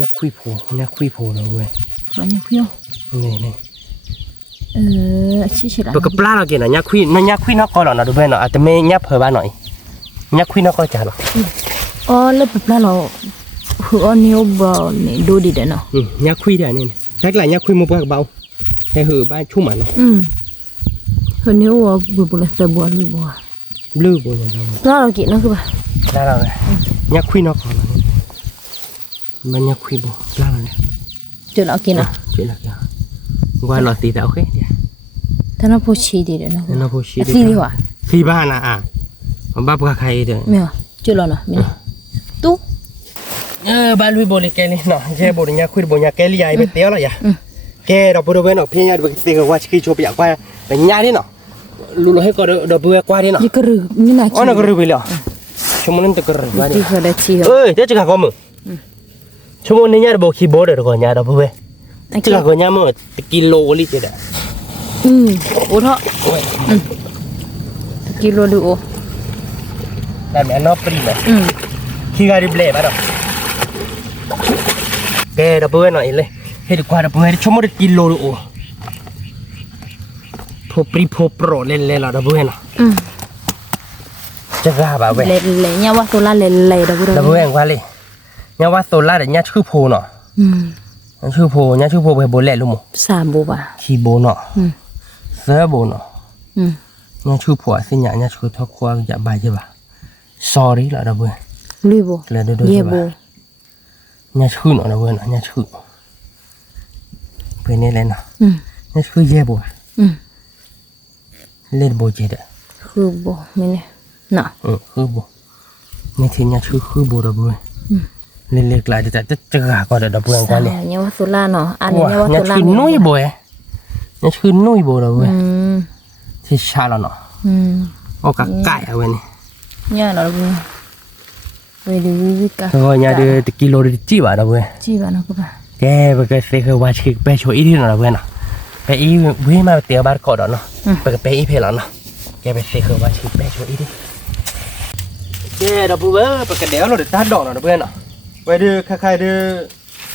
ยาคุยโผล่เลยเว้ย là nhiều phiêu นี่ chi chỉ là ตัวกับปลาเราเกี่ยนะยาคุยนอกก่อนหรอนะดูเพื่อนเนาะอาจจะไม่ยาเผยบ้านหน่อยยาคุยนอกก็จะหรอ lớp bậc là nó hứa nhiều bờ này đôi đi đấy nó ยาคุยเดี๋ยวนี้ถ้าไหลยาคุยมือเบาเบาให้หือบ้านชุ่มอ่ะเนาะ hứa nhiều bờ là tờ bùa lùi bùa ลื้อโบอย่างเดียว đó là kỹ nó cứ bà ได้แล้วเลยยาคุยนอกก่อนมันยาคุยโบได้แล้วเนี่ย chưa là kỹ nó chuyện là kìa qua lọt tí tạo khế tao nó phô chi đi đấy nó nó phô chi phi đi hả phi ba là mà ba bữa khai được mẹ chưa lo nào mẹ tú ba lui bồ cái này nọ che bồ nhà khuya bồ nhà cái ly ai biết téo rồi à cái đọc bồ bên nọ phi nhà được tiền qua khi chụp bịa qua để nhà đi nọ lulu hết có đọc bồ qua đi nọ như cái rừng như này nó có rừng bây giờ chúng mình tự rừng qua đi đi vào đây chi ơi thế chứ cả có mực chúng mình nhà bồ khi bồ được rồi nhà đọc bồ về chứ cả có nhà mà kilo lít vậy đấy ủa đó kilo được ô là mẹ nó prima khi ra đi bể bắt đầu cái đập bơi này lên hết được qua đập bơi chúng một kilo được ô phô pro lên là đập bơi nào chắc ra bảo vệ lệ nhau quá tôi la lệ đập bơi qua đi nhau quá tôi la để nhát chư phô nọ nhát chư phô về bố lệ luôn một sàm bố bà khi bố nọ sớ bố nọ nhát chư phô xin nhát chư thóc qua dạ bài chứ bà sorry là đập bơi lui bố là đôi ye bố nhà chữ nó đâu quên nhà chữ bên này lên nào อืม nhà chữ dễ bùa อืม lên bùa chết đấy คือบ่แม่นเนาะ khứ bùa nhà thì nhà chữ khứ bùa đâu bùa lên lên lại thì tất cả gà còn được đâu bùa qua liền เนี่ยว่าตุลาเนาะอันนี้เนี่ยว่า nhà ตุลา chữ nuôi bùa nhà chữ nuôi bùa đâu อื bùa ม thì sao là nó อืม ô cả cải ở bên này เนี่ยเนาะบ่ไปดูวิกะ rồi nhà đưa kilo đi chỉ vào đâu bùa จีบานะกูป่ะ cái cái xe khơi qua chỉ bé chỗ ít đi nào đâu bùa nào bé ý với mà tiêu bát cỏ đó nó bé ý phải là nó cái bé xe khơi qua chỉ bé chỗ ít đi cái đó bùa bé cái đéo nó để tát đỏ nó bùa nào vậy đưa khai đưa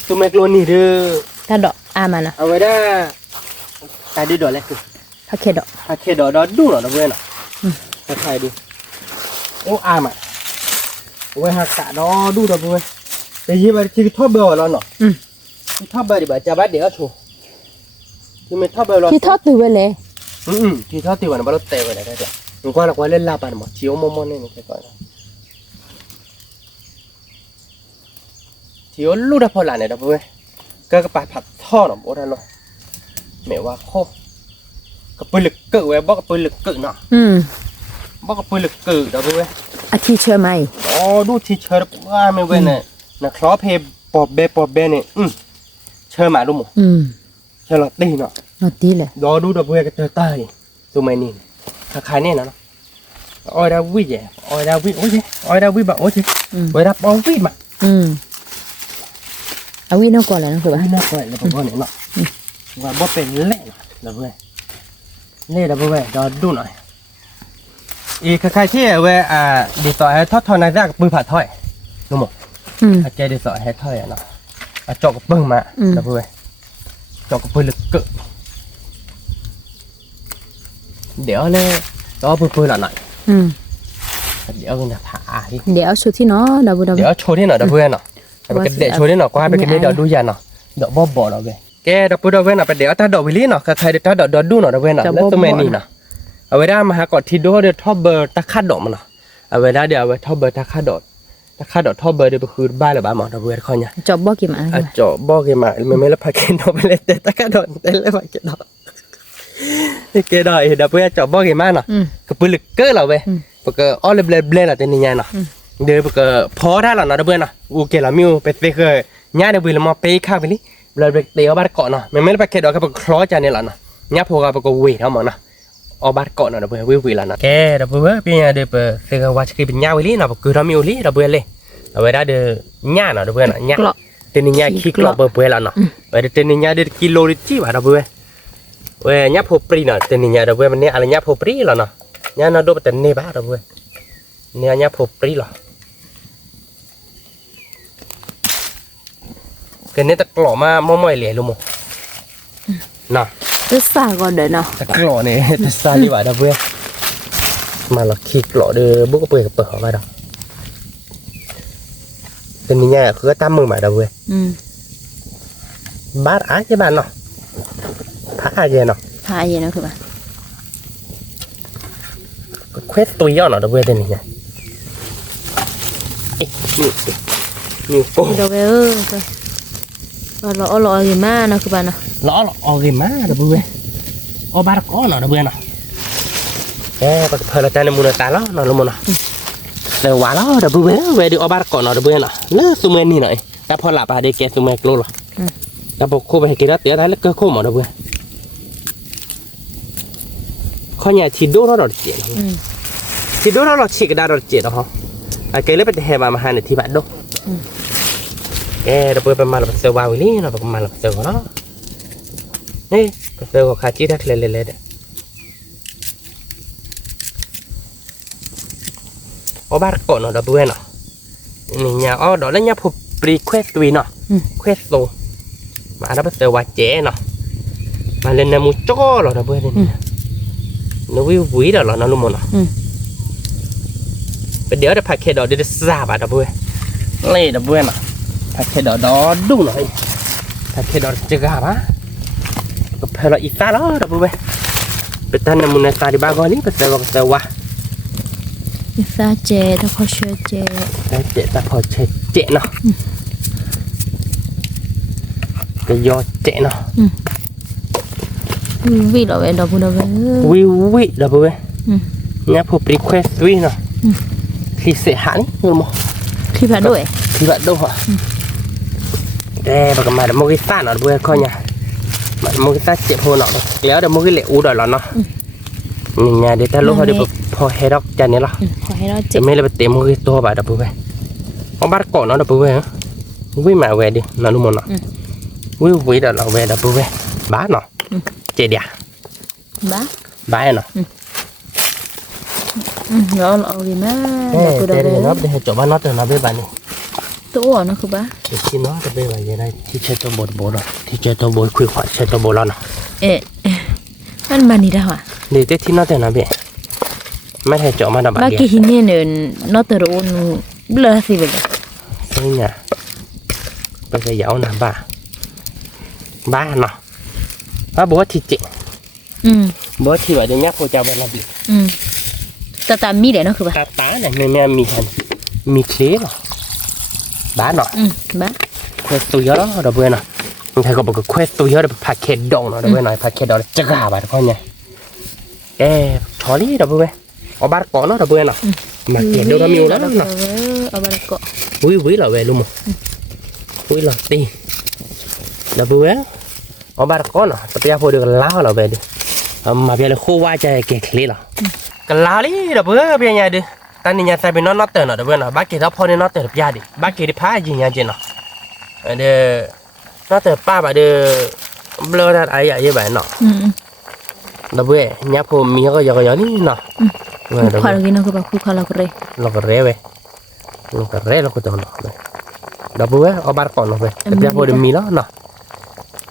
tụi mẹ luôn đi đưa ถ้าดอกอามานะ เอาไว้ได้ตายดีดอกเลยคือ ถ้าเคดอก ถ้าเคดอกดูหน่อยนะเพื่อนอ่ะถ้าใครดูโอ้อามาไว้หักตาดอดูดอกเพื่อนแต่ยี่วันที่ทอดเบลแล้วเนาะที่ทอดเบลดีบ่จะบัดเดี๋ยวชูที่ไม่ทอดเบลแล้ว ที่ทอดตัวไว้เลย ที่ทอดตีวันบ้านเราเตะไว้ได้เดี๋ยวมันก็เราไว้เล่นลาบานหมดเชียวมอมนี่แค่ก่อนเชียวลูกได้พอหลานเนี่ยนะเพื่อนก็ปลาผัดทอดหน่อยโอ้ได้เลยแม่ว่าโคกับปืนลึกเกิดไว้บอกกับปืนลึกเกิดเนาะ อืม บอกกับปืนลึกเกิดเดี๋ยวเว้ย อาทิเชื่อไหม อ๋อดูที่เชิญว่าไม่เว้ยเนี่ยนะคล้อเพย์ปอบเบเนี่ยเชิญมาดูหมู่ อืม เชิญเราตีเนาะ นอตีเลย รอดูเดี๋ยวเว้ยก็เจอใต้ตัวไม่นี่คล้ายๆเนี่ยนะเนาะออยดาวิแย่ออยดาวิโอ้ยออยดาวิแบบโอ้ยไว้รับออยวิมา อืมเอาวินเอาก่อนเลยนะคือป่ะ ไม่น่าปล่อยเลยผมว่าเนี่ยเนาะว่าบ่เป็นเละเดี๋ยวเว้ยเละเดี๋ยวเว้ยรอดูหน่อยอีคล้ายๆที่เว้ยดีต่อให้ทอดทอดในแรกปืนผัดถ้อยรู้หมด อืม อาจจะได้สอนให้ถ้อยอ่ะเนาะจอกกับปึ้งมาแล้วเว้ยจอกกับปืนลึกเกะเดี๋ยวเลยต่อปืนหน่อย อืม เดี๋ยวกันจะผ่าที่ เดี๋ยวชุดที่เนาะเดี๋ยวบุด เดี๋ยวโชว์ที่หน่อยเดี๋ยวเพื่อนเนาะไปกันเดี๋ยวโชว์ที่หน่อยก็ให้ไปกันเดี๋ยวดูยันเนาะเดี๋ยวบ่เราเว้ยแกเดี๋ยวพูดเดี๋ยวเว้ยเนาะไปเดี๋ยวถ้าดอกวิลลี่เนาะใครเดี๋ยวถ้าดอกดูเนาะเดี๋ยวเว้ยเนาะแล้วตัวแม่นี่เนาะเอาไว้ได้มาหากอดที่ดูเดี๋ยวทอเบอร์ตะคัดดอกมันเนาะเอาไว้ได้เดี๋ยวเอาไว้ทอเบอร์ตะคัดดอกทอเบอร์เดี๋ยวไปคืนบ้านหรือบ้านหมอเดี๋ยวเว้ยข้อเนี่ย จอบบ่กี่มา จอบอกแกมาไม่ละพาแกดอกไปเลยแต่ตะกะดอนแต่ละพาแกดอกแกดอกเดี๋ยวเพื่อจอบอกแกมาเนาะก็ปืนลึกเกอเราเว้ยปกอ้อเบลล่ะแต่นี่ไงเนาะเดี๋ยวปกพอได้แล้วเนาะเพื่อนเนาะโอเคละมิวไปเคยย่าเดี๋ยวเวลามาไปข้าวไปนี่เบลเตียวบ้านเกาะเนาะไม่ละพาแกดอกก็ปกคล้อจานนี่แหละเนาะย่าพอกับปกเวทเอามาเนาะเอาบ้านเกาะเนาะเพื่อนวิวละเนาะแกเดี๋ยวเพื่อนพี่เดี๋ยวเคยว่าจะเป็นย่าวิลี่เนาะปกคือเรามิวลี่เราเพื่อนเลยเอาไว้ได้เดี๋ยวย่าเนาะเพื่อนเนาะย่าteninya kilo berapa lah nak. Ada teninya ada kilo rici ada berapa. Weh nya popri nak teninya ada berapa ni alanya popri lah nak. Nya nak dua teni bah ada berapa. Ni nya popri lah. Kene tak kelok ma momoy le lu mo. Nah, จะสาก่อนเด้อเนาะ tak kelok ni tersa ni bah ada berapa. Malah kelok de buku apa ke apa dah. Teninya cứ tam mừng mà đâu vậy. Bát á chứ bạn nó. Phá gì nó. พาเย็นนะคือป่ะ Khuyết tôi nó đâu vậy teninya. Nhiều cô. เดี๋ยวไปก็รอกี่มานะคือป่ะเนาะ Nó o gì má đâu vậy. O bát có nó đâu vậy nó. Ê, có phải là tay này mua ta đó nó luôn nó. Rồi quá đó đâu vậy. Về đi o bát có nó đâu vậy nó. Nó sume ni này. Ta phò lạp à đi kẹt sume luôn rồi. Ta bộ cô về kia đó tía thấy là cơ khô mà đâu vậy. Kho nhà chỉ đốt nó đọt chuyện. Chỉ đốt nó đọt chỉ cái đa đọt chuyện đó hả? Cái lớp bên hè mà hai này thì bạn đốt. Ê, đâu bên mà là sờ vào lý nó mà là sờ nó. Ê, sờ vào khai chỉ đất lên đấy. Ở bát cỏ nó đâu bên nó. Nhà ở đó là nhà phục pri quét tùy nó. Quét rồi. Mà nó bắt sờ vào chế nó. Mà lên là một chó rồi đâu bên này. Nó quý đó là nó luôn mà nó. Bây giờ phải khe đó đi ra bà đó bươi lấy đó bươi mà phải khe đó đúng rồi phải khe đó chơi gà má phải là ít ta đó đó bươi bây giờ này muốn ta đi ba gói ní bây giờ qua ซาเจถ้าพอเชื่อเจ cái chị ta phải chơi chị nó cái do trẻ nó vì là vậy đâu đâu vậy quý đó bữa nhá phụ request quý nó khi sẽ hẳn rồi mà khi phải đổi khi bạn đâu hả đây và mà một cái sát nó bữa coi nha mà một cái sát chẹp hồ nó léo được một cái lệ u đòi nó nhà để ta lúc họ được phò hay đọc chân này là chỉ mấy là tìm một cái to bài đập bữa có bắt cỏ nó đập bữa quý mà về đi nó luôn một nó quý đó là về đập bữa bá nó chạy đẻ bá nó nó là gì má đây nó để cho bạn nó từ nó bên bạn này tổ nó cứ bá thì nó từ bên bạn này thì chơi tôi bột rồi thì chơi tôi bột khuya khỏi chơi tôi bột lo nó anh bạn đi đâu à để tết thì nó từ nó bên mấy thầy chọn mà nó bạn bác kia hình như nó từ đâu lơ gì vậy xây nhà bây giờ giấu là ba nó ba bố thì chị bố thì vậy để nhắc cô cháu về làm việc ta mi để nó cứ bá tá này mẹ mì hành mì khế rồi bá nó bá quét tôi đó rồi bữa nào thầy có một cái quét tôi đó được packet đậu nó bữa này packet đậu chắc gà bà con nha thỏ lý đó bữa ở bát cỏ nó bữa nào mà tiền đâu ra miêu đó nó ở bát cỏ quý là về luôn mà quý là tiền đó bữa ở bát cỏ nó tập ra phơi được lá là về đi mà bây giờ khô qua chạy kẹt lý là cái lá lý đó bữa bây giờ đi ta nhìn nhà sai bên nó tờ nó đó bữa nào bác kia đó phơi nó tờ được ra đi bác kia đi phá gì nhà chị nó để nó tờ pa bà đưa blur ra ấy vậy vậy nó đó bữa nhà phô mi có giờ ní nó khoa lagi nó cứ bảo khoa lagi lo cái về lo cái lo cái tờ nó đó bữa ở bar còn nó về để phô được mi nó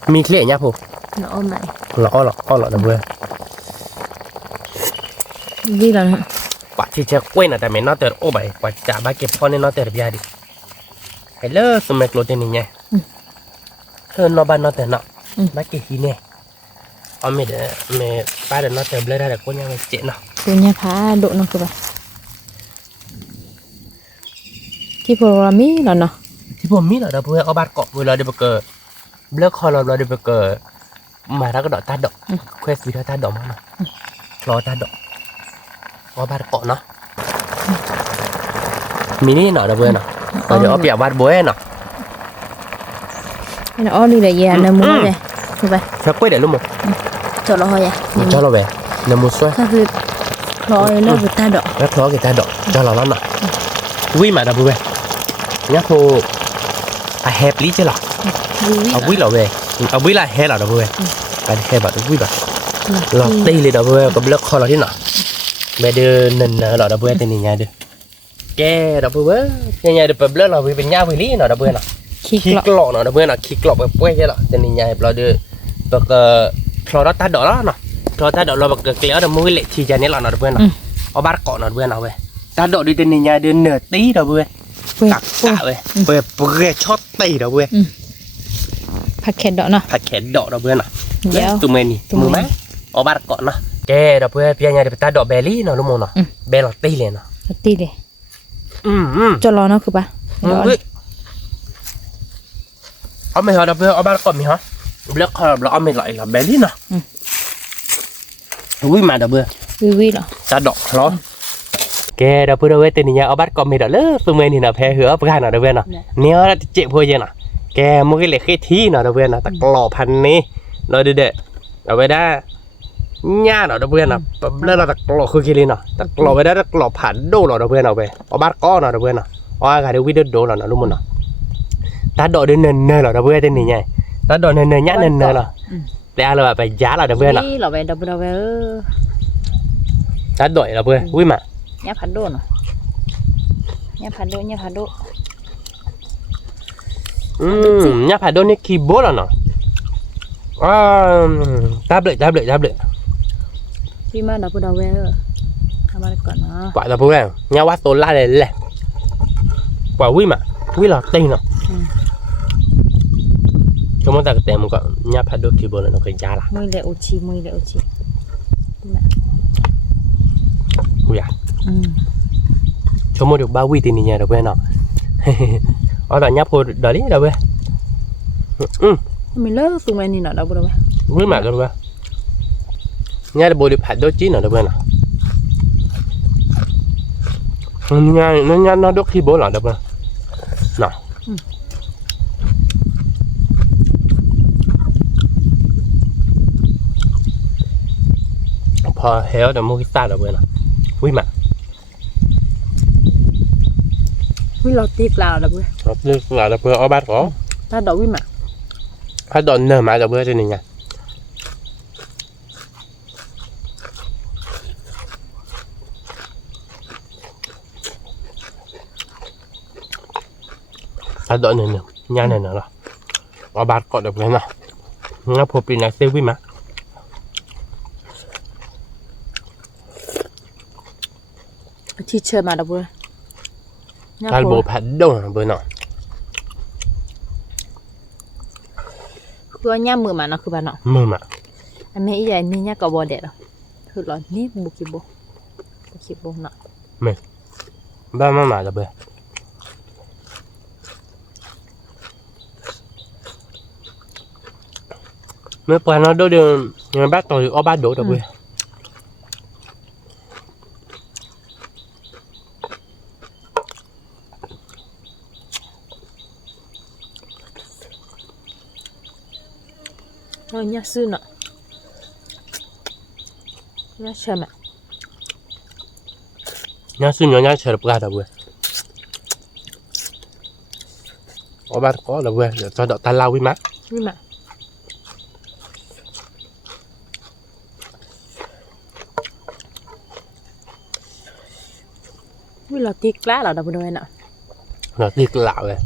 mi khé nhà phô nó ôm lại lo đó bữa vì là bà chỉ chơi quên là tại mình nó tờ ô bảy bà trả bác kia phô nên nó tờ được ra đi cái lơ số mệt lột tên này hơn nó ban nó tờ nọ bác kia gì nè mẹ ba đứa nó tờ blur ra được cô nhà mày chết nó cô nhà phá độ nó cơ bà chỉ phô mi là nóที่ผมมีเหรอเดี๋ยวเพื่อเอาบาดเกาะเวลาเดี๋ยวเกิดเลิกคอเราเดี๋ยวเกิดมาแล้วก็ดอกตาดอกเควสวิธีตาดอกมาเนาะรอตาดอกเอาบาดเกาะเนาะมีนี่เนาะเดี๋ยวเพื่อนเนาะเดี๋ยวเอาเปียกบาดบัวเนาะ nó đi là gì nè mua vậy thôi vậy ชักกล้วยเดี๋ยวลูกหมู cho nó thôi vậy choเราไปน้ำมูสวย sao việc rồi nó vừa ta đỏ แล้วคล้อกับตาดอกchoเราแล้วเนาะวิ่งมาเดี๋ยวเพื่อนเนี่ยพอแฮปปี้ใช่หรอเอาวิ่งเราไปเอาวิ่งละแฮเราเดี๋ยวเพื่อนการแฮแบบวิ่งแบบเราตีเลยเดี๋ยวเพื่อนกับเลิกคอเราที่เนาะไปเดินนั่นเราเดี๋ยวเพื่อนตีนี่ไงเด้อแกเดี๋ยวเพื่อนยังไงเดี๋ยวไปเลิกเราไปเป็นย่าไปลี่เนาะเดี๋ยวเพื่อนเนาะคิกหลอกเนาะเดี๋ยวเพื่อนเนาะคิกหลอกไปป่วยใช่หรอตีนี่ไงเราเดือแบบคลอร์ตาดอกแล้วเนาะคลอร์ตาดอกเราแบบเกลียวเดี๋ยวมือเละทีใจนี่เราเนาะเดี๋ยวเพื่อนเนาะเอาบาดเกาะเนาะเดี๋ยวเพื่อนเนาะเว้ยตาดอกดีตีนี่ไงเดือนเหนือตีเดี๋ยวเพื่อนตักกะเว้ยเปิดเปรี้ยช็อตตีเดี๋ยวเว้ย ผักเข็ดดอกเนาะ ผักเข็ดดอกเดี๋ยวเพื่อนเนาะ เดี๋ยว ตัวเมนี่มือไหมเอาบาดเกาะเนาะแกเดี๋ยวเพื่อนเพียงไงเดี๋ยวตาดอกเบลลี่เนาะลูกโมเนาะเบลล์ตีเลยเนาะ ตีเลยcho lo nó cứ baเอาไม่เหรอเดี๋ยวเพื่อนเอาบาดเกาะมีฮะเลือกเราเอาไม่ไหลเราเบลลี่เนาะวิ่งมาเดี๋ยวเพื่อน vi rồi ตาดอกเหรอแกเดี๋ยวเพื่อนเอาไว้ตีนี่ไงเอาบาดเกาะมีเดี๋ยวเลิกตัวเมนี่เนาะแพ้หัวประกันเนาะเดี๋ยวเพื่อนเนาะเนี่ยเจ็บหัวเยอะเนาะแกมุกเล็กแค่ที่เนาะเดี๋ยวเพื่อนเนาะตะกรอพันนี้เราเด็ดเอาไว้ได้ย่าเนาะเดี๋ยวเพื่อนเนาะแล้วเราตะกรอคือกี่ลินเนาะตะกรอไว้ได้ตะกรอผ่านโดเนาะเดี๋ยวเพื่อนเอาไปเอาบาดก้อเนาะเดี๋ยวเพื่อนเนาะเอาอากาศเดี๋ยววิดโดเนาะลูกมันเนาะตาดอกเดินเนินเนาะเดี๋ยวเพื่อนเต้นนี่ไงตาดอกเนินเนินย่าเนินเนาะแต่เราไปย้าเราเดี๋ยวเพื่อนเนาะ เราไปเราไปเราไป ตาดอยเราเพื่อนวิ่งมา nhá phản đồ nào nhá phản đồ nhá phải đôi cái keyboard là nó tablet khi mà nó bắt đầu về làmอะไรก่อนเนาะ quả là bữa nhá quá tôi la này quả quý mà quý là tên nó chúng ta cái tem có nhá phải đôi keyboard là nó cái giá là mười lẻ uchi quý à chúng mua được bao quý tiền nhà được quen nào ở đó nhá phô đó đi đâu vậy mình lỡ tụi mày nhìn nào đâu đâu mày với mà đâu vậy nghe là bộ đi phải đôi chín nào đâu vậy nào nghe nó đốt khi bố là đâu vậy nàoพอ héo được mua cái sao đâu vậy nào với mà với lọt tiết lào đâu vậy là đâu vậy ở bát có ta đổ với mà phải đòn nở mà đâu vậy trên này nha phải đòn này nè nha này nữa ở bát có được vậy nào nó phổ biến là tiêu với mà chi chơi mà đâu vậy cái bộ phận đông bữa nọ cứ nhá mưa mà nó cứ bạn nọ mưa mà anh mấy giờ ni nhá cậu bò đẹp đâu thử lọt nít một kịp bò nọ ba mà là bữa mấy quan nó đôi đường nhưng bác tôi ở bát đổ đâu bữa rồi nhá sư nọ nhá chơi mà nhá xin nhá chờ được ra đâu bữa ở bát có đâu bữa để cho đậu ta lau với má nhưng mà với lọt tiết lá là đâu rồi nọ nó đi lạo rồi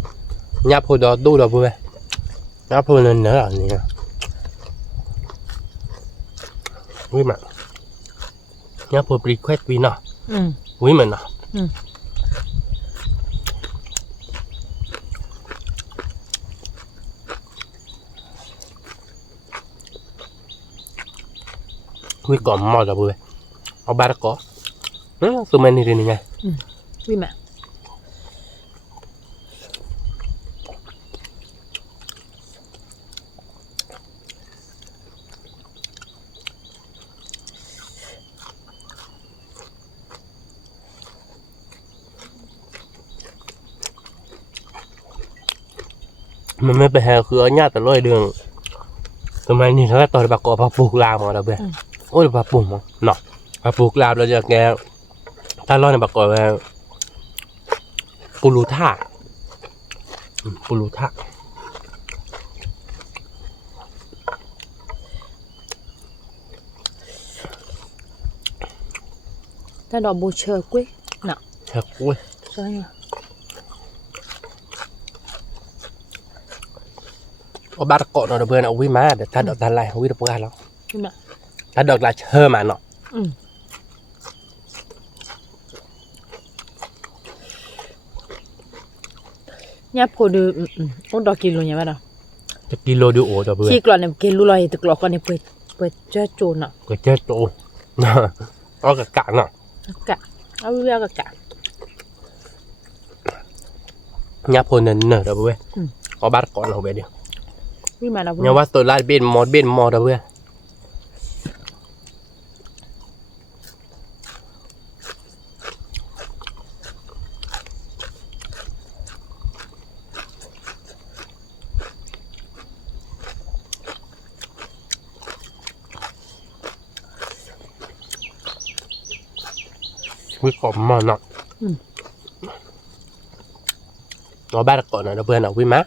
nhá phô đó đu đâu bữa nhá phô nên nữa là gì với mà nhá phô request với nó với mình nó với còn mò đâu bữa ở ba có tụi mình đi nha vì mà mình mớiไปหาคือở nhà từ lối đường tụi mình nhìn thấy tôi bà có bà buộc làm mà đâu bữa ôi bà buộc mà nọ bà buộc làm rồi giờ nghe ta lôi này bà gọi làปูรูท่าปูรูท่า ta đỏ bù chờ quế nọ thật ui sao nhỉ có ba cọ nó được bữa nào quý má để ta đợt ta lại quý được bữa nào nhưng mà ta đợt là chơi mà nọ nhá phô được ông đo kilo nhá bắt đầu kilo đi ổ rồi bữa khi còn này kilo này từ lọ con này quệt chết trồn nọ cái chết trộn có cả cạn nọ cả áo bia cả nháp hồi nên nở rồi bữa có ba cọ nó về đi vì mà đâu nhưng mà tôi lại bên mò rồi bữa quý còn mò nọ nó ba cọ nó bữa nào quý má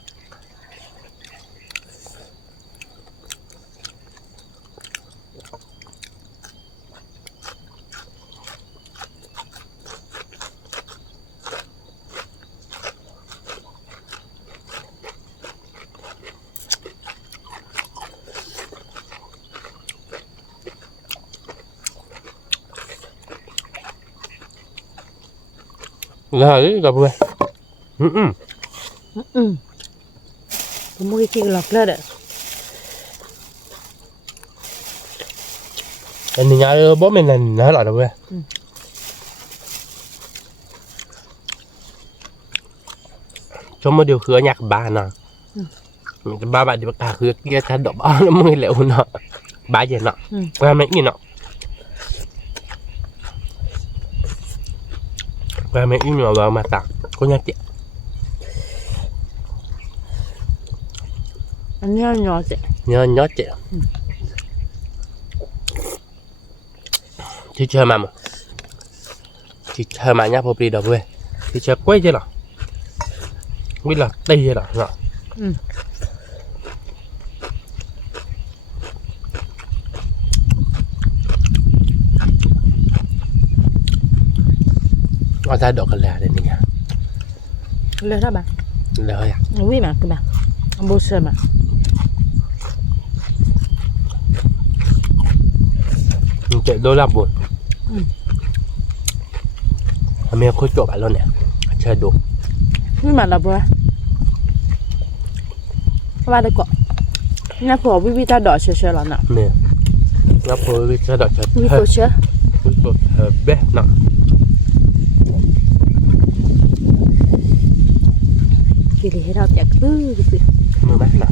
rồi gặp rồi mua cái kia lọc lên đấy anh nhớ bố mình là nó lại rồi cho một điều khứa nhạc bà nè ba bạn đi bắt cả khứa kia ta đổ bao nó mới liệu nọ ba giờ nọ ba mấy như nọ ba mấy như nọ vào mà tặng có nhát chị อันนี้ยอเจ๊ nhớ nhớ chị chị chơi mà chị chơi mà nhá phô đi đâu về chị chơi quay chứ nào biết là đây là nọ ở ra độ cái là đây nè เลยถ้าบ้าง lời à วิ่งมาคือมาบูเซอร์มา chạy đôi lắm buồn mẹ khối chỗ bạn luôn nè chơi đủ วิ่งมาแล้วบัวว่าได้ก่อนนี่พอวิ่งถ้าดอกเชื่อแล้วเนาะ nè nó phối với chơi đợt chơi วิ่งตัวเชื่อ với chỗ bé nọ กี่ทีให้เราแตกตื้อตื้อ mưa mát nọ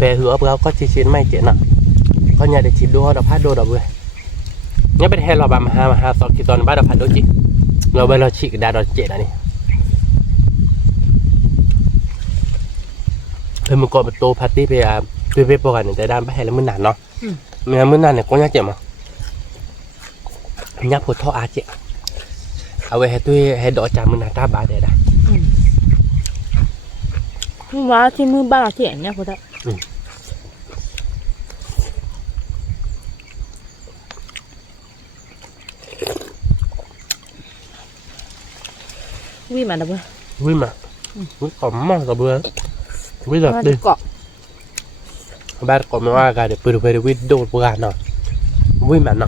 về hứa bữa có chi chiến may chuyện nọ có nhà để chỉ đua đập hát đua đập vừa nhớ bên hè lò bà mà hà sọ kỳ toàn ba đập hát đôi chị rồi bây giờ chị đã đòi chuyện này thôi mình còn một tô party về bộ này tại đam bắt hè làมื้อnànเนาะมื้อnàn này có nhá chị mà nhá phụt thọ chịเอาไว้ให้ตุ้ยให้ดอกจามื้อนาตาบาได้ได้ มือว่าที่มือบ้าที่อย่างเนี้ยพอได้วิ่งมาแล้วเว้ย vui mà vui còn mong rồi bữa bây giờ đi เกาะ ba còn mà gà để bự về vui đồ bữa gà nọ vui mà nọ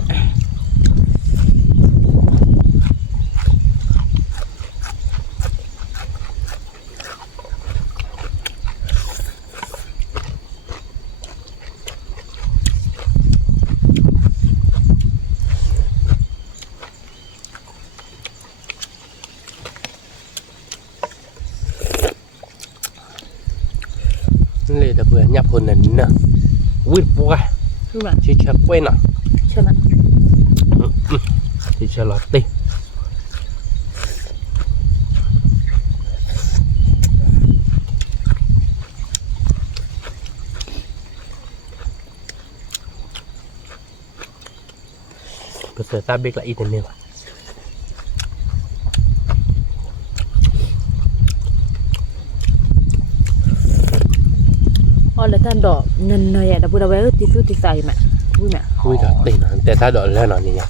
เลยแต่เพื่อนยับคนนั้นเนาะวิ่งปัว คือแบบ ชิชะกล้วยเนาะ ใช่ไหม ชิชะลอตตี้ก็เสือตาเบกละอีกนิดนึง อ๋อแล้วท่านดอกเนินเนยอ่ะแต่พูดเอาไว้ติดสู้ติดใส่มาวิ่งมา vui thật tỉnhแต่ถ้าโดนแล้วนอนนี่ไง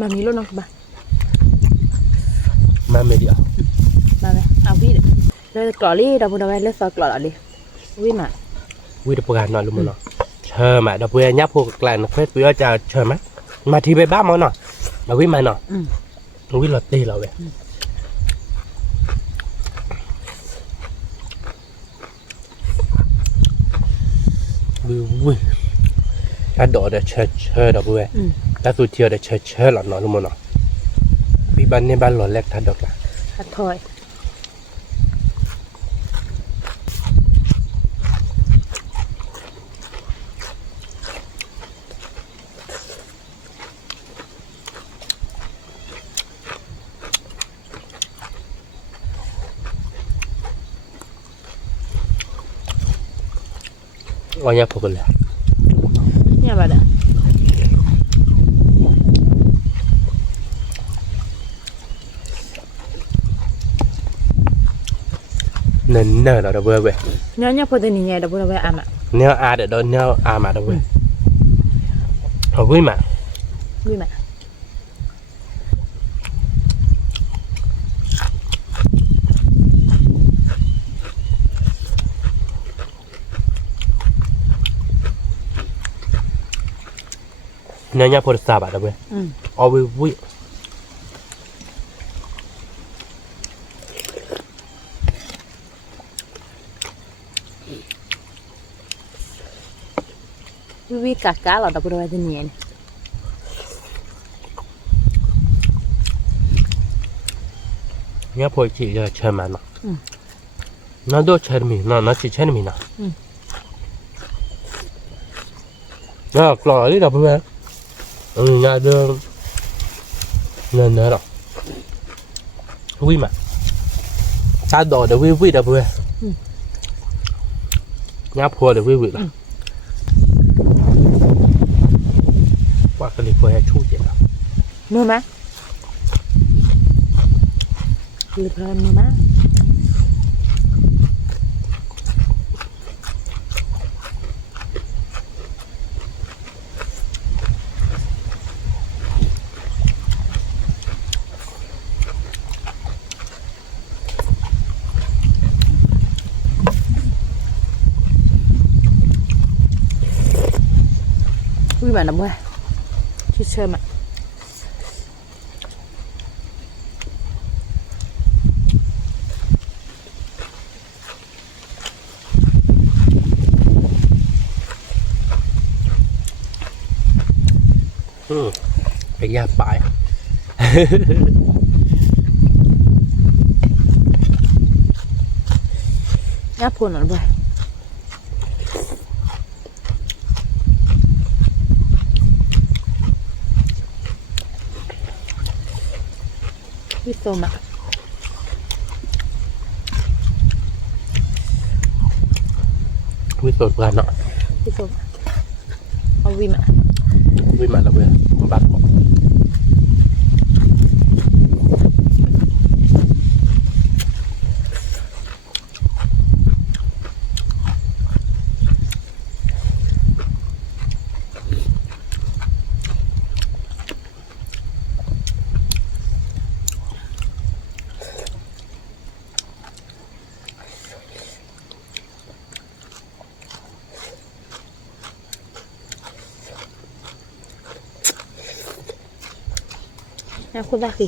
มามีรถน้องบ้า มาไม่เดียว มาไหมเอาวิ่งเลยกรอลี่เราพูดเอาไว้เลือกซอกรอดิวิ่งมา vui được bữa nọ luôn mà nọ chờ mà đập vừa nhấp hồ lại nó phết vừa chờ chờ mắt mà thì về ba món nọ mà vui mà nọ vui lọt tì là vậy vui ta đổ để chờ đập vừa ta tụi chiều để chờ lọt nọ luôn mà nọ bị ban nên ban lọt lẹt ta đập là ขัดถอย ว่าnhấp hồ cái là เนี่ยแบบเนี้ย nên nở đập vừa vậy เนี่ยพอจะหนีไงเราพูดเอาไว้อ่ะมา nếu à để đó nếu à mà đập vừa họ vui mà วิ่งมา เนี่ยเนี่ยพอสาบะนะเว้ยเอาไปวิ่งวิกากาหรอดับตัวที่นี่ เนี่ยพอจีจะเชื่อมันนะน่าดูเชื่อมีน่าจีเชื่อมีนะน่ากลัวเลยดับเว้ยน่าดูเนี่ยหรอวิ่งมาตาดอเดี๋ยววิ่งดับเว้ยเนี่ยพอเดี๋ยววิ่งละว่ากันเลยพอให้ชู้เย็นแล้ว มือไหมหรือเพลินมือไหมวิ่งแบบนั้นเว้ยชื่อเชื่อมะไปยาปลายน่าพูดหน่อยเว้ยวิโซมะ วิสดกันเนาะ วิโซมะเอาวิมะ วิ่งมาแล้วเว้ยบักบอกน่าพูดบ้าสิ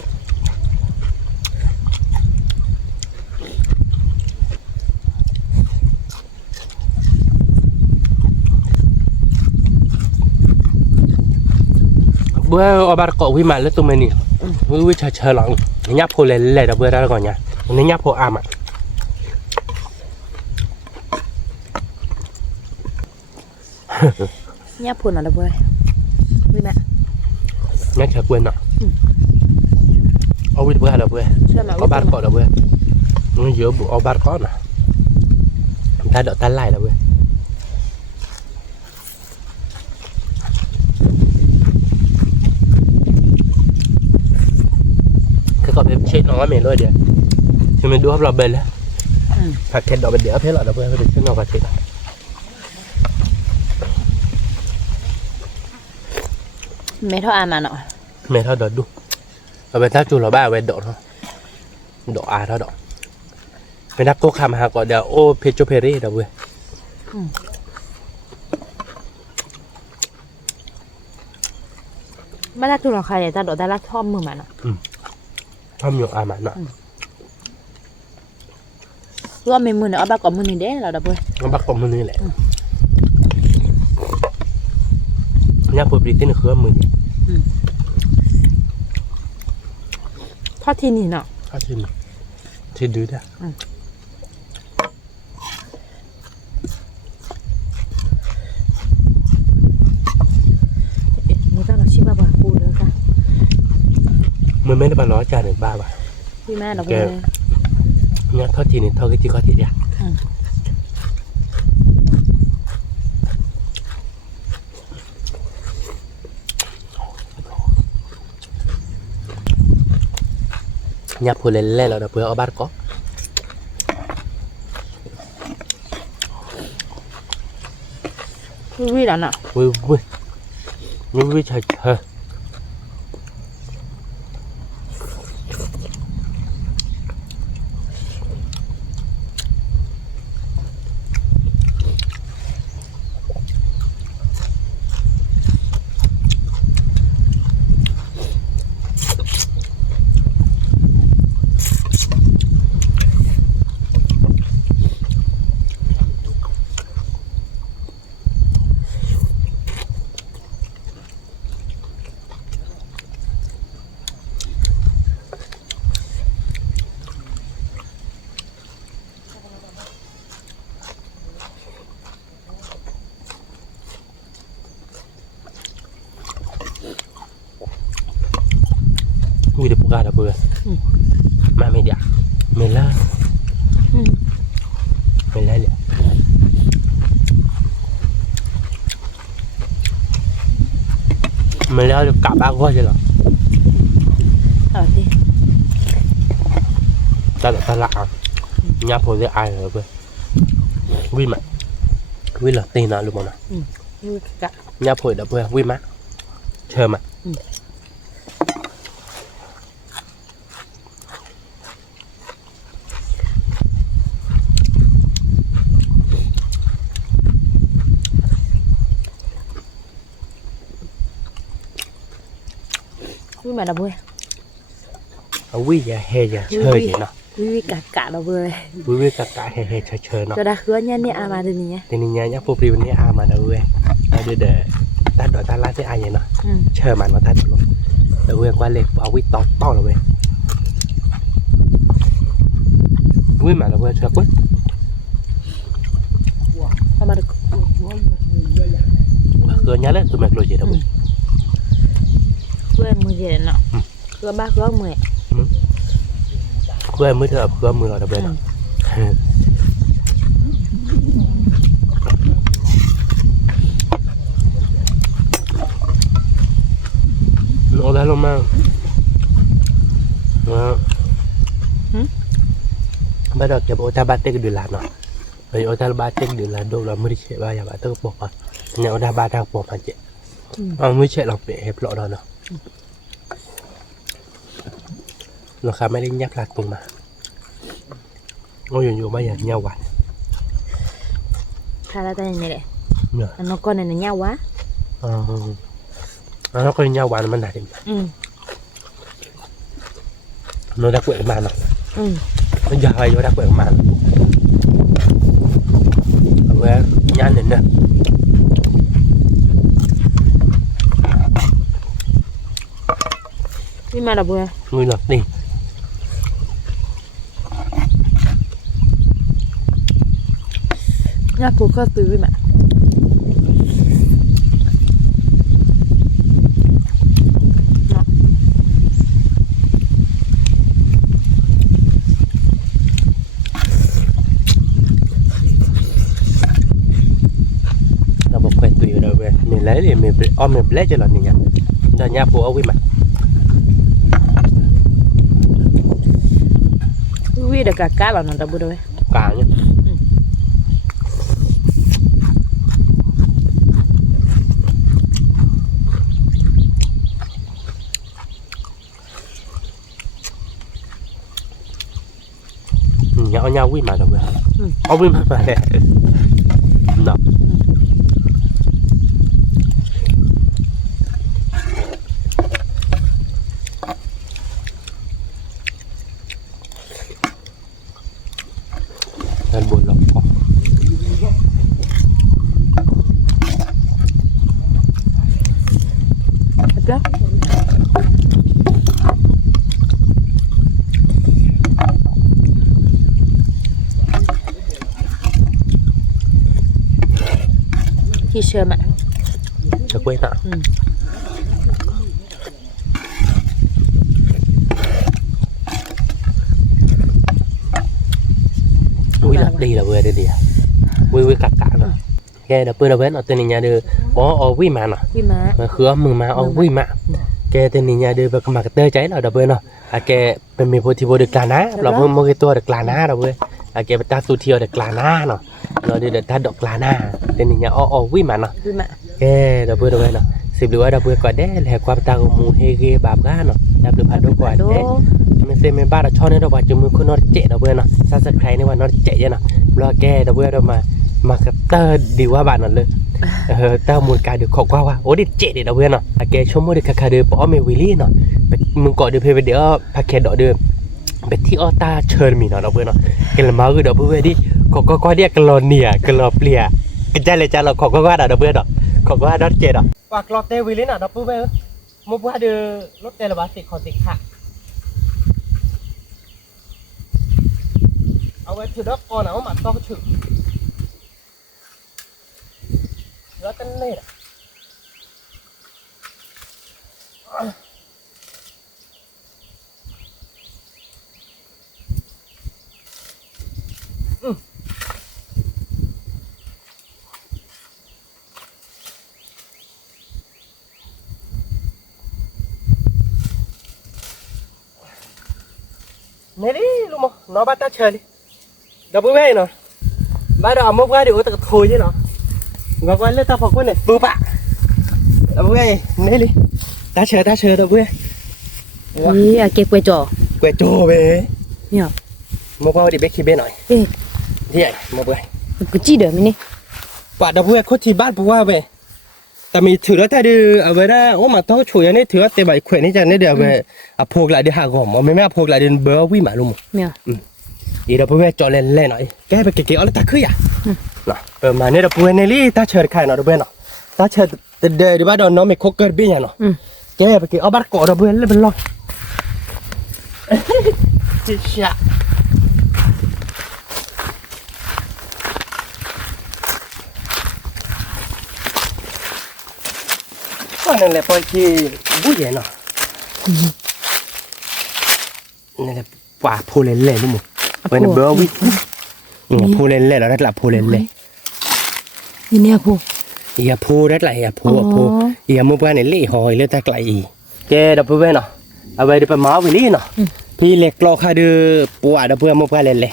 เบื่อเอาบาร์เกาะวิ่งมาแล้วตัวมันนี่วิ่งเฉยๆหลังยับโพเล่เลยดับเบื่อได้ก่อนเนี่ยนี่ยับโพอาร์มอ่ะ น่าพูดหน่อยเว้ยวิมะ ยับเฉยเบื่อเนาะเอาวิ่งเบื่อดับเบื่อ เชื่อมะ เอาบาร์เกาะดับเบื่อมันเยอะบุเอาบาร์เกาะนะถ้าเดาตันไล่ดับเบื่อก็เป็นเช็ดน้อยเมลอยเดียวจะมาดูครับเราเบลแล้วผักเค็ดดอกเป็นเดียวเพื่อเราเพื่อนเขาเป็นเช็ดน้อยผักเค็ดไม่เท่าอามาเนาะ เมท่าดอกดูเราเป็นท่าจูเราบ้าเวดดอกเนาะดอกอาเท่าดอกเป็นนักโก้คำหาก่อนเดี๋ยวโอเพโจเพรี่เราเว้ย ไม่ได้ทุนของใครเลยแต่ดอกได้ละท่อมมือมันอ่ะ ชอบอยู่อามันเนาะ รวมเป็นมือเนี่ยเอาบ้าก่อนมือนี่เด้เราดับเว้ย มันบักกมือนี่แหละเนี่ยพอปริ้นคือมือ ทอดทีนี่เนาะ ถ้าที่ดูได้นี่ก็เราชิบะบาปูเลยค่ะ มือไม่ได้บาล้อจานหรือบ้าป่ะ พี่แม่เราเว้ย เนี่ยทอดทีนี่ทอดกี่ทีก็ทีเดียวเนี่ยพอเล่นเล่นเราเพื่อเอาบาร์ก็วิแล้วเนาะ วิใช่ ba đã bừa mà mày đẹp mày la mày la liền mày la được cả ba gói rồi đi ta lạ nhà phổ sẽ ai rồi bừa vui mà vui là tiền nào luôn mà vui cả nhà phổ đã bừa vui mà chờ mà vui mà là vui vui giờ hè giờ chơi vậy nó vui cả là vui vui cả hè chơi nó cho đã khứa nha nè à mà được nhỉ thì nhà nhá phổ phi bên này à mà đâu vui để ta đợi ta lái thế ai vậy nó chờ mà nó ta được luôn đâu vui qua lên bảo vui to là vui vui mà là vui sợ quá mà được cửa nhá lên tụi mày lôi gì đâu vui vui mua gì nọ cửa ba cửa mười cửa mới được cửa mười là đâu vui nào nó ra luôn mà bắt đầu chụp ô ta ba tết được làm nó rồi ô ta ba tết được làm đâu là mới chạy ba nhà bạn tôi bỏ à nhà ô ta ba đang bỏ mà chạy mới chạy lọc để hẹp lọ đó nó nó khá mấy đi nhắc lạc cùng mà ôi nhiều bây giờ nhau quá khai ra tay này đấy nó con này nó nhau quá nó có nhau quá nó này nó đã quậy mà nó bây giờ hay nó đã quậy mà về nhanh lên nè nhưng mà là vừa người lọt đi nhá phụ cơ từ với mẹ mình lấy thì mình lấy cho lần này nha là nhà phụ ông với mặt vui được cả cá là nó đã bự rồi cả nhá nhau với mặt rồi ông với mặt mà đẹp đó buồn lắm lắm khi sơ mà sơ quên hả đi là vừa đây đi vui cả nữa cái đó bữa đó bên ở tên nhà đưa bỏ ở quý mà nè mà khứa mừng mà ở quý mà cái tên nhà đưa và cái mặt tơ cháy là đó bên nó cái bên mình thì vô được là ná là một cái tua được là ná đâu bên cái ta tu thiêu được là ná nè nó đi được ta độc là ná tên nhà ở quý mà nè cái đó bữa đó bên nè xịp được đó bữa quả đấy là qua ta có mù hê ghê bạp gá nè đạp được hạt đỗ quả đấy mình xem mình ba đã cho nên đâu bà chúng mình không nó chạy đâu bên nè sao sẽ khai nếu mà nó chạy vậy nè lo ke đâu bên đâu mà cái tơ đi qua bạn rồi tao muốn cài được khổ qua ố đi chạy để đâu bên nè cái số mới được cài được bỏ mày Willy nè mình gọi được về đỡ packet đó được béที่ออตาเชิญมีเนาะđâu bên nè cái là máu cái đó bên đi có qua đi cái lò nìa cái lò plia cái tráiเลยจ้าเราขอqua đâu bên nèขอqua đó chạy đó và lò tê Willy nè đâu bên một bữa đưa lót tê là bác sĩ khỏi dịch hạเอาไว้ถือดอกก่อนเอามาต้องถือแล้วกันเลย này đi luôn mà nó bắt ta chơi đi đâu bữa về nó bắt đầu mua qua đi uống tao thôi chứ nó ngọc qua lên tao phật quên này bữa bạ đâu bữa về này đi ta chơi đâu bữa ý à kia quay trò quẹt trồ về nhở mua qua đi bé khi bên này ê thì vậy mua bữa cứ chi được mình đi quả đâu bữa có thì bắt bữa qua vềแต่มีถือแล้วแต่ดูเอาไว้นะโอ้มาต้องช่วยนี่ถือว่าเตะใบแขวนนี่จะนี่เดี๋ยวไปอ่ะพกหลายเดี๋ยวหากอมไม่พกหลายเดี๋ยวเบอร์วิ่งมาลุง nhở อีเดี๋ยวเพื่อนจอเล่นหน่อยแกไปเก๋ๆเอาแล้วตาขึ้นอ่ะนะมาเนี่ยเดี๋ยวเพื่อนในลี่ตาเชิดใครเนาะเดี๋ยวเพื่อนเนาะตาเชิดเดี๋ยวบ้านน้องไม่คุกเกิดบี้เนาะแกไปเก๋เอาบัตรเกาะเดี๋ยวเพื่อนเล่นเป็นลอยจิชะนั่นแหละพอที่บุ้ยเนาะนั่นแหละป่าพูเล่นเล่นลูกหมูเป็นเบอร์วิพูเล่นเล่นแล้วได้หลับพูเล่นเล่น นี่เนี่ยพู อย่าพูได้หลายอย่าพูอย่ามุกว่าเนี่ยเล่หอยเล่ตะไกลแกดับเพื่อนเนาะเอาไปเดี๋ยวไปม้าไปลี่เนาะพี่เล็กรอคาดูปัวดับเพื่อนมุกว่าเล่นเลย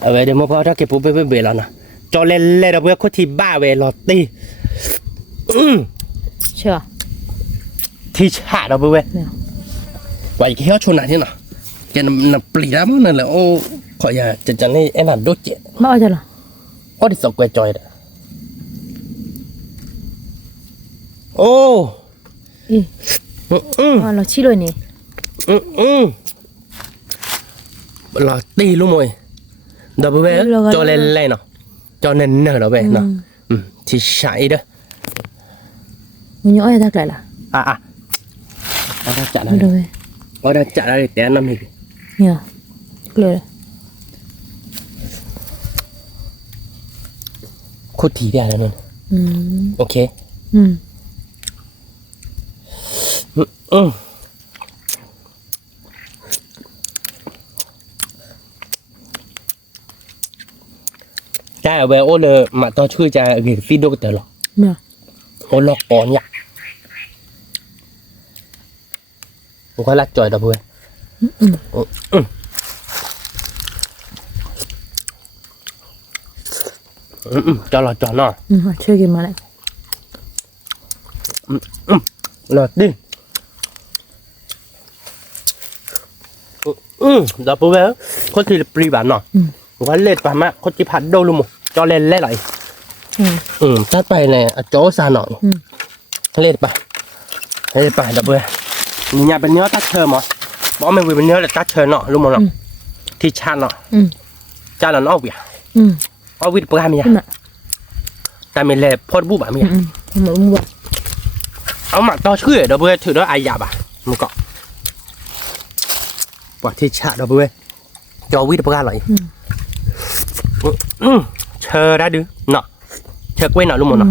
เอาไปเดี๋ยวมุกว่าถ้าเก็บปุ๊บไปเบื่อแล้วนะจอเล่นเล่ดับเพื่อนคนที่บ้าเวลอตีเชื่อ ที่ชาดับเพื่อนว่าอีกแค่ชนไหนที่เนาะจะนำปลีแล้วมั้งนั่นแหละโอ้ขออย่าจะนี่ไอ้นั่นดูเจ็ด มาเอาจะหรอ โอ้ดิสกวยจอยเด้อโอ้ อีอ๋อเราชี้เลยนี่ เราตีลูกมวยดับเบิ้ลจอเล่นเล่นเนาะจอเน้นเนอร์ดับเบิ้ลเนาะที่ใช่เด้อ mình nhớ ai ta lại là เราจัด được rồi เราจัดอะไรแต่น้ำอีก nhởเลย โคตรทีเดียวเลยนั่นโอเคใช่เอาไว้โอ้เลยมาต่อชื่อจะเห็นฟีดดูแต่หรอ nhở โอ้หลอกก่อนเนี่ยผมก็รักจอยดับเบิ้ลจอหลอดจอเนาะ chơi game mà lại หลอดดิดับเบิ้ลคนที่ปรีบานเนาะผมก็เล่นไปมากคนที่ผัดโดลุมจอเล่นเล่นไหลตัดไปเนี่ยโจ้ซาหน่อยเล่นไปดับเบิ้ลนี่เนี่ยเป็นเนื้อตัดเชอร์มั้งบอกไม่เป็นเนื้อแต่ตัดเชอร์เนาะลุมเนาะที่ชาเนาะจานเราเอาเบียเอาวิดปลาเมียแต่ไม่เล่พอดบุบอะเมียเอาหมักต่อชื่อดับเบิ้ลถือว่าอายาบะมันก็ปอดที่ชาดับเบิ้ลจอวิดปลาหน่อยเชอร์ได้ดื้อเนาะเชอร์กล้วยเนาะลุมเนาะ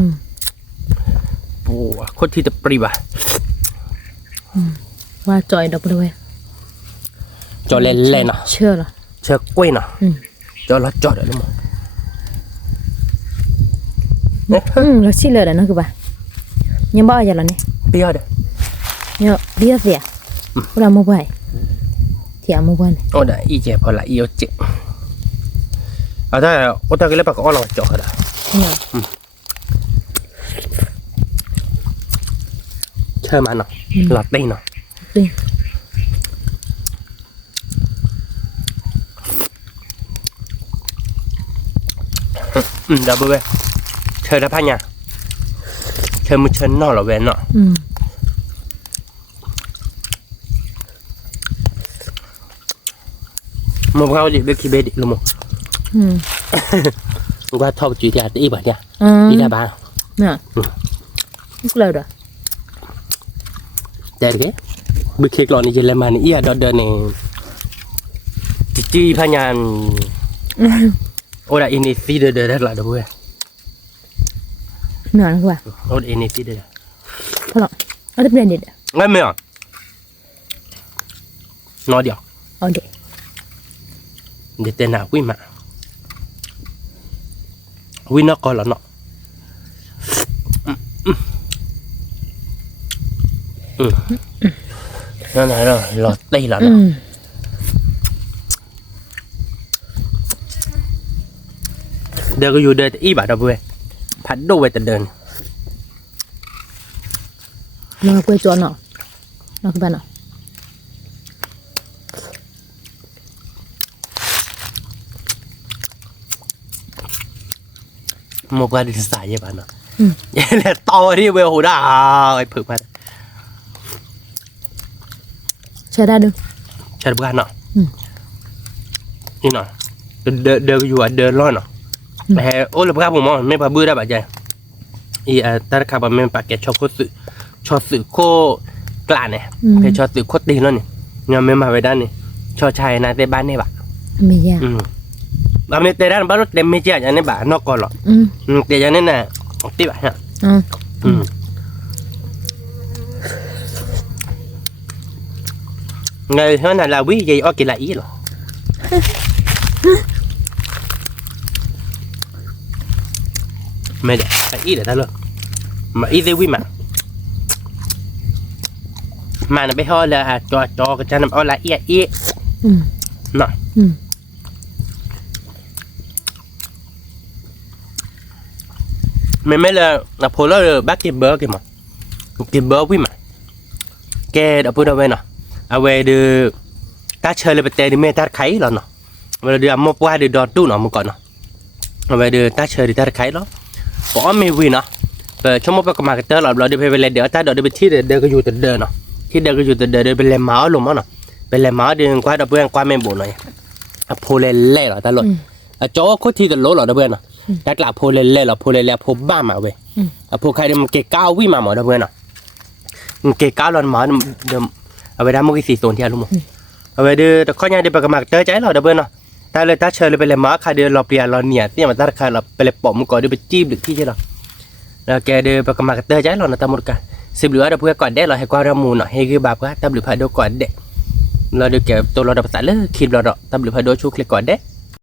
ปูคนที่จะปรีบะว่าจอยดับเลย จอเล่นเนาะ เชื่อเหรอ เชอร์กล้วยเนาะจอละจอดเลยมั้งเราชี้เลยนะคือป่ะยังบ้าอย่างไรเนี่ย เปรี้ยวเด้อ เนี่ยเบี้ยเสียเราโมบายเที่ยวโมบาย โอ้ได้อีเจ็บพอละอีโอเจ็บเอาถ้าโอ้ถ้าก็เล่นปากก็เราจอดได้ เนี่ย เชื่อมันเนาะหลอดตีเนาะ ตี ดับเบิ้ลเชิญได้ป่ะเนี่ยเชิญมือเชิญนอกหรอเว้นเนาะมึงเขาดิเบคคีเบดิลุงมึงว่าทอบจีที่อาตีบ่เนี่ยอีได้บ้าง เนี่ยเลยเหรอ แต่เด็กเบคคีกรอนี่จะเล่นมานี่อีดอดเดินนี่จีพญานโอ้ได้อินนี่ซีเดอร์ได้ละดับเบิ้ล เนี่ยนะคือป่ะ โอ้อินนี่ซีเดอร์ พอหรอเอาที่เปลี่ยนเด็ด งั้นไม่อ่ะนอเดียว เอาเด็ด เดี๋ยวเต้นหนาวิ่งมาวิ่งนอกก่อนแล้วเนาะนั่นไหนเนาะรอตีแล้วเนาะ เดินก็อยู่เดินอีบาดเว้ยพัดโดเวตเดิน nó quay tròn nọ nó cái bạn nọ มกว่าดิสายยังไงเนาะยังแหละต่อที่เวลหูด่าไอ้ผึ่งมา chơi ra được ใช่บุกันเนาะนี่เนาะเดินอยู่เดินร้อนเนาะแต่โอ้แล้วบุกันผมมองไม่พาบื้อได้ป่ะใจอีตาคาบะเมนปากแกชอบสื่อโคกล้าเนี่ยแกชอบสื่อโคตีแล้วนี่ยังไม่มาไปด้านนี่ชอบชายนะแต่บ้านนี่ป่ะ mày già บ้านนี้แต่ด้านบ้านรถเต็มไม่เจ๊อย่างนี้ป่ะนอกก่อนหรอแต่อย่างนี้น่ะตีป่ะเนี่ยไงเท่านั้นlà quý gì ở kỳ lạ ý rồi mày để ý để ta luôn mà ý gì quý mà nó bây giờ là cho cái chân nó là ý nè mày mấy là phô là bác kim bơ kìa mà kim bơ quý mà cái đó bữa đâu về nè à về đưa ta chơi lên bờ tè đi mẹ ta kháy rồi nè về đưa một qua đưa đọt tu nè một con nè về đưa ta chơi đi ta kháy đó bỏ mê vi nè về trong một cái mặt cái tớ là đưa về lên đỡ ta đỡ đưa về thi để đưa cái dù từ đờ nè khi đưa cái dù từ đờ đưa về làm máu luôn nè về làm máu đi qua đợt bữa qua mẹ bổ này à phô lên lẹ rồi ta luôn à chỗ có thi từ lỗ rồi đợt bữa nè ta là phô lên lẹ là phô lên lẹ phô ba mà về à phô khai đi một cái cao vi mà đợt bữa nè cái cao lần màเอาไปได้มุกสีโซนที่รู้มั้ยเอาไปดูแต่ข้อนี้เดี๋ยวไปกระมักเจอใจเราเดี๋ยวเบอร์เนาะตาเลยตาเชิญเลยไปเลยมาค่ะเดี๋ยวเราเปลี่ยนเราเนี่ยที่มันตาค่ะเราไปเลยปอมก่อนเดี๋ยวไปจิ้มหรือที่ใช่หรอแล้วแกเดี๋ยวไปกระมักเจอใจเราเนาะตาหมดกันสิบเหลือเดี๋ยวเพื่อก่อนเด็ดเราให้ความระมูลเนาะให้คือบาปก็ตาหรือพาโดก่อนเด็ดเราเดี๋ยวแกตัวเราดับสายเลยคิดเราเนาะตาหรือพาโดชูคลิกก่อนเด็ด